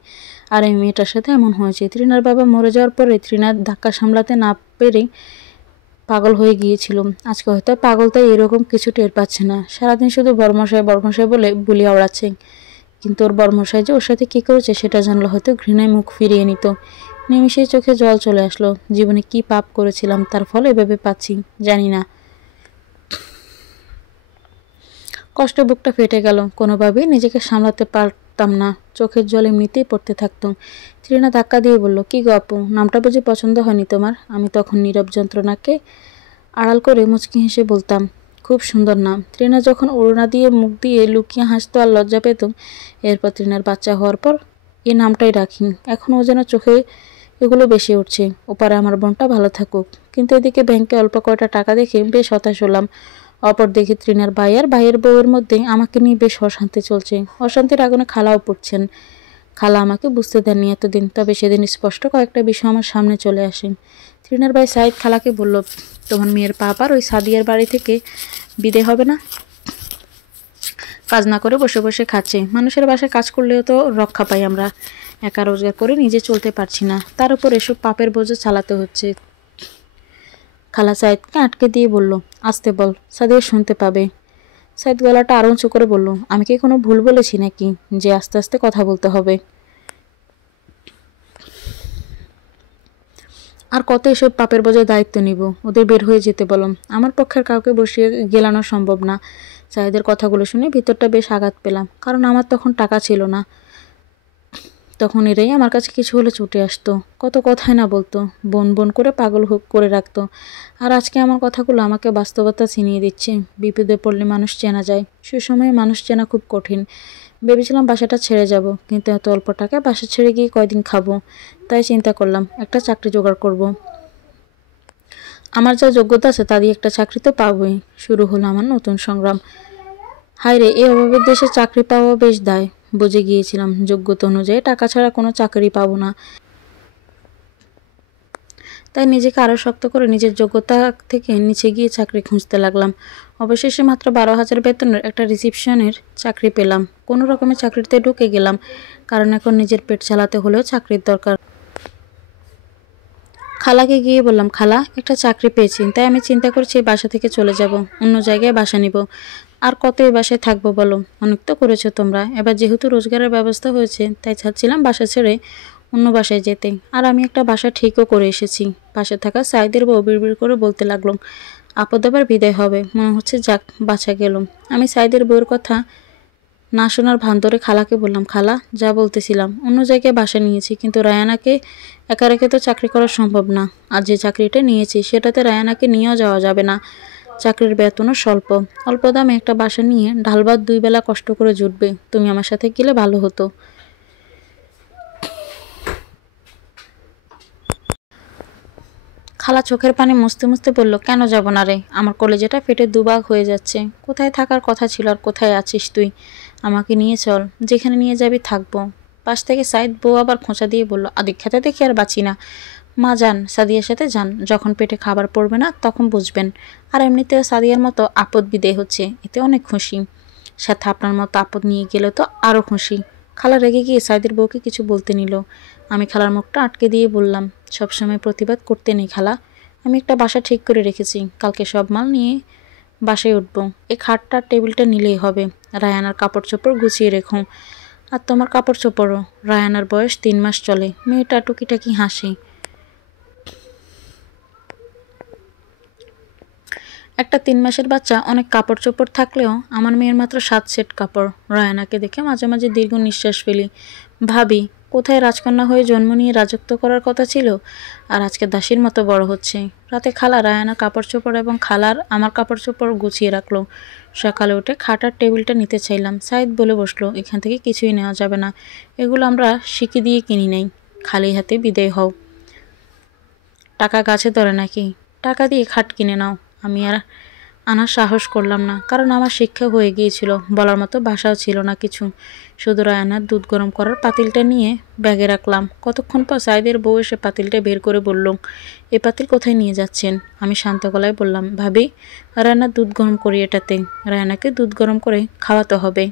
আর এই মেয়েটার সাথে এমন হয়েছে। ট্রিনার বাবা মরে যাওয়ার পরে ট্রিনার ধাক্কা সামলাতে না পেরে পাগল হয়ে গিয়েছিল। আজকে হয়তো পাগল তাই এরকম কিছু টের পাচ্ছে না, সারাদিন শুধু বড়মশাই বড়মশাই বলে বুলি আওড়াচ্ছে। কিন্তু ওর বড়মশাই যে ওর সাথে কী করেছে সেটা জানলে হয়তো ঘৃণায় মুখ ফিরিয়ে নিত। নিমিষেই চোখে জল চলে আসলো। জীবনে কি পাপ করেছিলাম তার ফল এভাবে পাচ্ছি, জানি না। কষ্টে বুকটা ফেটে গেল, কোনোভাবেই নিজেকে সামলাতে পারতাম না। চোখের জল এমনিতেই পড়তে থাকতো। ট্রিনা ধাক্কা দিয়ে বলল, কি গো আপু, নামটা বুঝি পছন্দ হয়নি তোমার? আমি তখন নীরব যন্ত্রণাকে আড়াল করে মুচকি হেসে বলতাম, খুব সুন্দর নাম। ট্রিনা যখন ওড়না দিয়ে মুখ দিয়ে লুকিয়ে হাসতো আর লজ্জা পেত, এরপর ট্রিনার বাচ্চা হওয়ার পর এই নামটাই রাখি। এখন ও যেন চোখে এগুলো বেশি উঠছে। ওপারে আমার বোনটা ভালো থাকুক। কিন্তু এদিকে ব্যাংকে অল্প কয়টা টাকা দেখে বেশ হতাশ হলাম। অপর দেখি ট্রিনার ভাই আর ভাইয়ের বউয়ের মধ্যে আমাকে নিয়ে বেশ অশান্তি চলছে। অশান্তির আগুনে খালাও পড়ছেন। খালা আমাকে বুঝতে দেননি এতদিন, তবে সেদিন স্পষ্ট কয়েকটা বিষয় আমার সামনে চলে আসে। ট্রিনার ভাই সাইদ খালাকে বলল, তোমার মেয়ের পাপার ওই সাদিয়ার বাড়ি থেকে বিদে হবে না? কাজ না করে বসে বসে খাচ্ছে। মানুষের বাসায় কাজ করলেও তো রক্ষা পাই আমরা, একা রোজগার করে নিজে চলতে পারছি না, তার উপর এসব পাপের বোঝা চালাতে হচ্ছে। খালা সাইদকে আটকে দিয়ে বলল, আসতে বল, সাদিয়া শুনতে পাবে। সাইদ গলাটা আরো উঁচু করে বলল, আমি কি কোনো ভুল বলেছি নাকি যে আস্তে আস্তে কথা বলতে হবে? আর কত এসব পাপের বোঝায় দায়িত্ব নিব? ওদের বের হয়ে যেতে বললাম। আমার পক্ষের কাউকে বসিয়ে গেলানো সম্ভব না। সাইদের কথাগুলো শুনে ভিতরটা বেশ আঘাত পেলাম, কারণ আমার তখন টাকা ছিল না। তখন এরাই আমার কাছে কিছু হলে ছুটে আসতো, কত কথাই না বলতো, বোন বোন করে পাগল করে রাখতো। আর আজকে আমার কথাগুলো আমাকে বাস্তবতা ছিনিয়ে দিচ্ছে। বিপদে পড়লে মানুষ চেনা যায়, সুসময়ে মানুষ চেনা খুব কঠিন। ভেবেছিলাম বাসাটা ছেড়ে যাব, কিন্তু এত অল্প টাকায় বাসা ছেড়ে গিয়ে কয়দিন খাবো। তাই চিন্তা করলাম একটা চাকরি জোগাড় করব। আমার যা যোগ্যতা আছে তা দিয়ে একটা চাকরি তো পাবোই। শুরু হলো আমার নতুন সংগ্রাম। হায় রে, এই অভাবের দেশে চাকরি পাওয়া বেশ দায়। বুঝে গিয়েছিলাম যোগ্যতা অনুযায়ী টাকা ছাড়া কোনো চাকরি পাবো না। তাই নিজেকে আরও শক্ত করে নিজের যোগ্যতা থেকে নিচে গিয়ে চাকরি খুঁজতে লাগলাম। অবশেষে মাত্র 12,000 বেতনের একটা রিসিপশনের চাকরি পেলাম। কোনো রকমের চাকরিতে ঢুকে গেলাম, কারণ এখন নিজের পেট চালাতে হলেও চাকরির দরকার। খালাকে গিয়ে বললাম, খালা একটা চাকরি পেয়েছি, তাই আমি চিন্তা করছি এই বাসা থেকে চলে যাব, অন্য জায়গায় বাসা নিব। আর কত এই বাসায় থাকবো বলো? অনেক তো করেছো তোমরা, এবার যেহেতু রোজগারের ব্যবস্থা হয়েছে তাই চাচ্ছিলাম বাসা ছেড়ে অন্য বাসায় যেতে। আর আমি একটা বাসা ঠিকও করে এসেছি। পাশে থাকা সাইদের বউ বিড়বিড় করে বলতে লাগলো, আপদ আবার বিদায় হবে, মনে হচ্ছে যাক বাঁচা গেল। আমি সাইদের বউয়ের কথা না শোনার ভান ধরে খালাকে বললাম, খালা যা বলতেছিলাম, অন্য জায়গায় বাসা নিয়েছি, কিন্তু রায়ানাকে একা রেখে তো চাকরি করা সম্ভব না। আর যে চাকরিটা নিয়েছি সেটাতে রায়ানাকে নিয়েও যাওয়া যাবে না। চাকরির বেতনও স্বল্প, অল্প দামে একটা বাসা নিয়ে ডাল ভাত 2 বেলা কষ্ট করে জুটবে। তুমি আমার সাথে গেলে ভালো হতো। খালা চোখের পানি মুছতে মুছতে বলল, কেন যাব না রে? আমার কলেজেটা ফেটে দুভাগ হয়ে যাচ্ছে। কোথায় থাকার কথা ছিল আর কোথায় আছিস তুই? আমাকে নিয়ে চল, যেখানে নিয়ে যাবি থাকবো। পাশ থেকে সাইদ বউ আবার খোঁচা দিয়ে বলল, আদিক্ষাতে দেখি আর বাঁচি না। মা যান, সাদিয়ার সাথে যান, যখন পেটে খাবার পড়বে না তখন বুঝবেন। আর এমনিতেও সাদিয়ার মতো আপদ বিদেয় হচ্ছে, এতে অনেক খুশি। সাথে আপনার মতো আপদ নিয়ে গেলে তো আরও খুশি। খালা রেগে গিয়ে সাইদের বউকে কিছু বলতে নিল। আমি খালার মুখটা আটকে দিয়ে বললাম, সবসময় প্রতিবাদ করতে নেই খালা, আমি একটা বাসা ঠিক করে রেখেছি, কালকে সব মাল নিয়ে বাসায় উঠবো। এই খাটটা টেবিলটা নিলেই হবে। রায়ানার কাপড় চোপড় গুছিয়ে রেখো। আর তোমার কাপড় চোপড়ও। রায়ানার বয়স 3 মাস চলে, মেয়েটা টুকিটাকি হাসে। একটা 3 মাসের বাচ্চা অনেক কাপড় চোপড় থাকলেও আমার মেয়ের মাত্র 7 সেট কাপড়। রায়ানাকে দেখে মাঝে মাঝে দীর্ঘ নিঃশ্বাস ফেলি। ভাবি, কোথায় রাজকন্যা হয়ে জন্ম নিয়ে রাজত্ব করার কথা ছিল, আর আজকে দাসীর মতো বড় হচ্ছে। রাতে খালা রায়ানার কাপড় চোপড় এবং খালার আমার কাপড় চোপড় গুছিয়ে রাখলো। সকালে উঠে খাটার টেবিলটা নিতে চাইলাম, সাইদ বলে বসলো, এখান থেকে কিছুই নেওয়া যাবে না, এগুলো আমরা শিখে দিয়ে কিনি নাই, খালি হাতে বিদায় হও। টাকা গাছে ধরে নাকি? টাকা দিয়ে খাট কিনে নাও। আমি আর আনার সাহস করলাম না, কারণ আমার শিক্ষা হয়ে গিয়েছিল, বলার মতো ভাষাও ছিল না কিছু। শুধু রায়ানার দুধ গরম করার পাতিলটা নিয়ে ব্যাগে রাখলাম। কতক্ষণ পর সাইদের বউ এসে পাতিলটা বের করে বলল, এ পাতিল কোথায় নিয়ে যাচ্ছেন? আমি শান্ত গলায় বললাম, ভাবি রায়ানার দুধ গরম করি এটাতে। রায়ানাকে দুধ গরম করে খাওয়াতে হবে।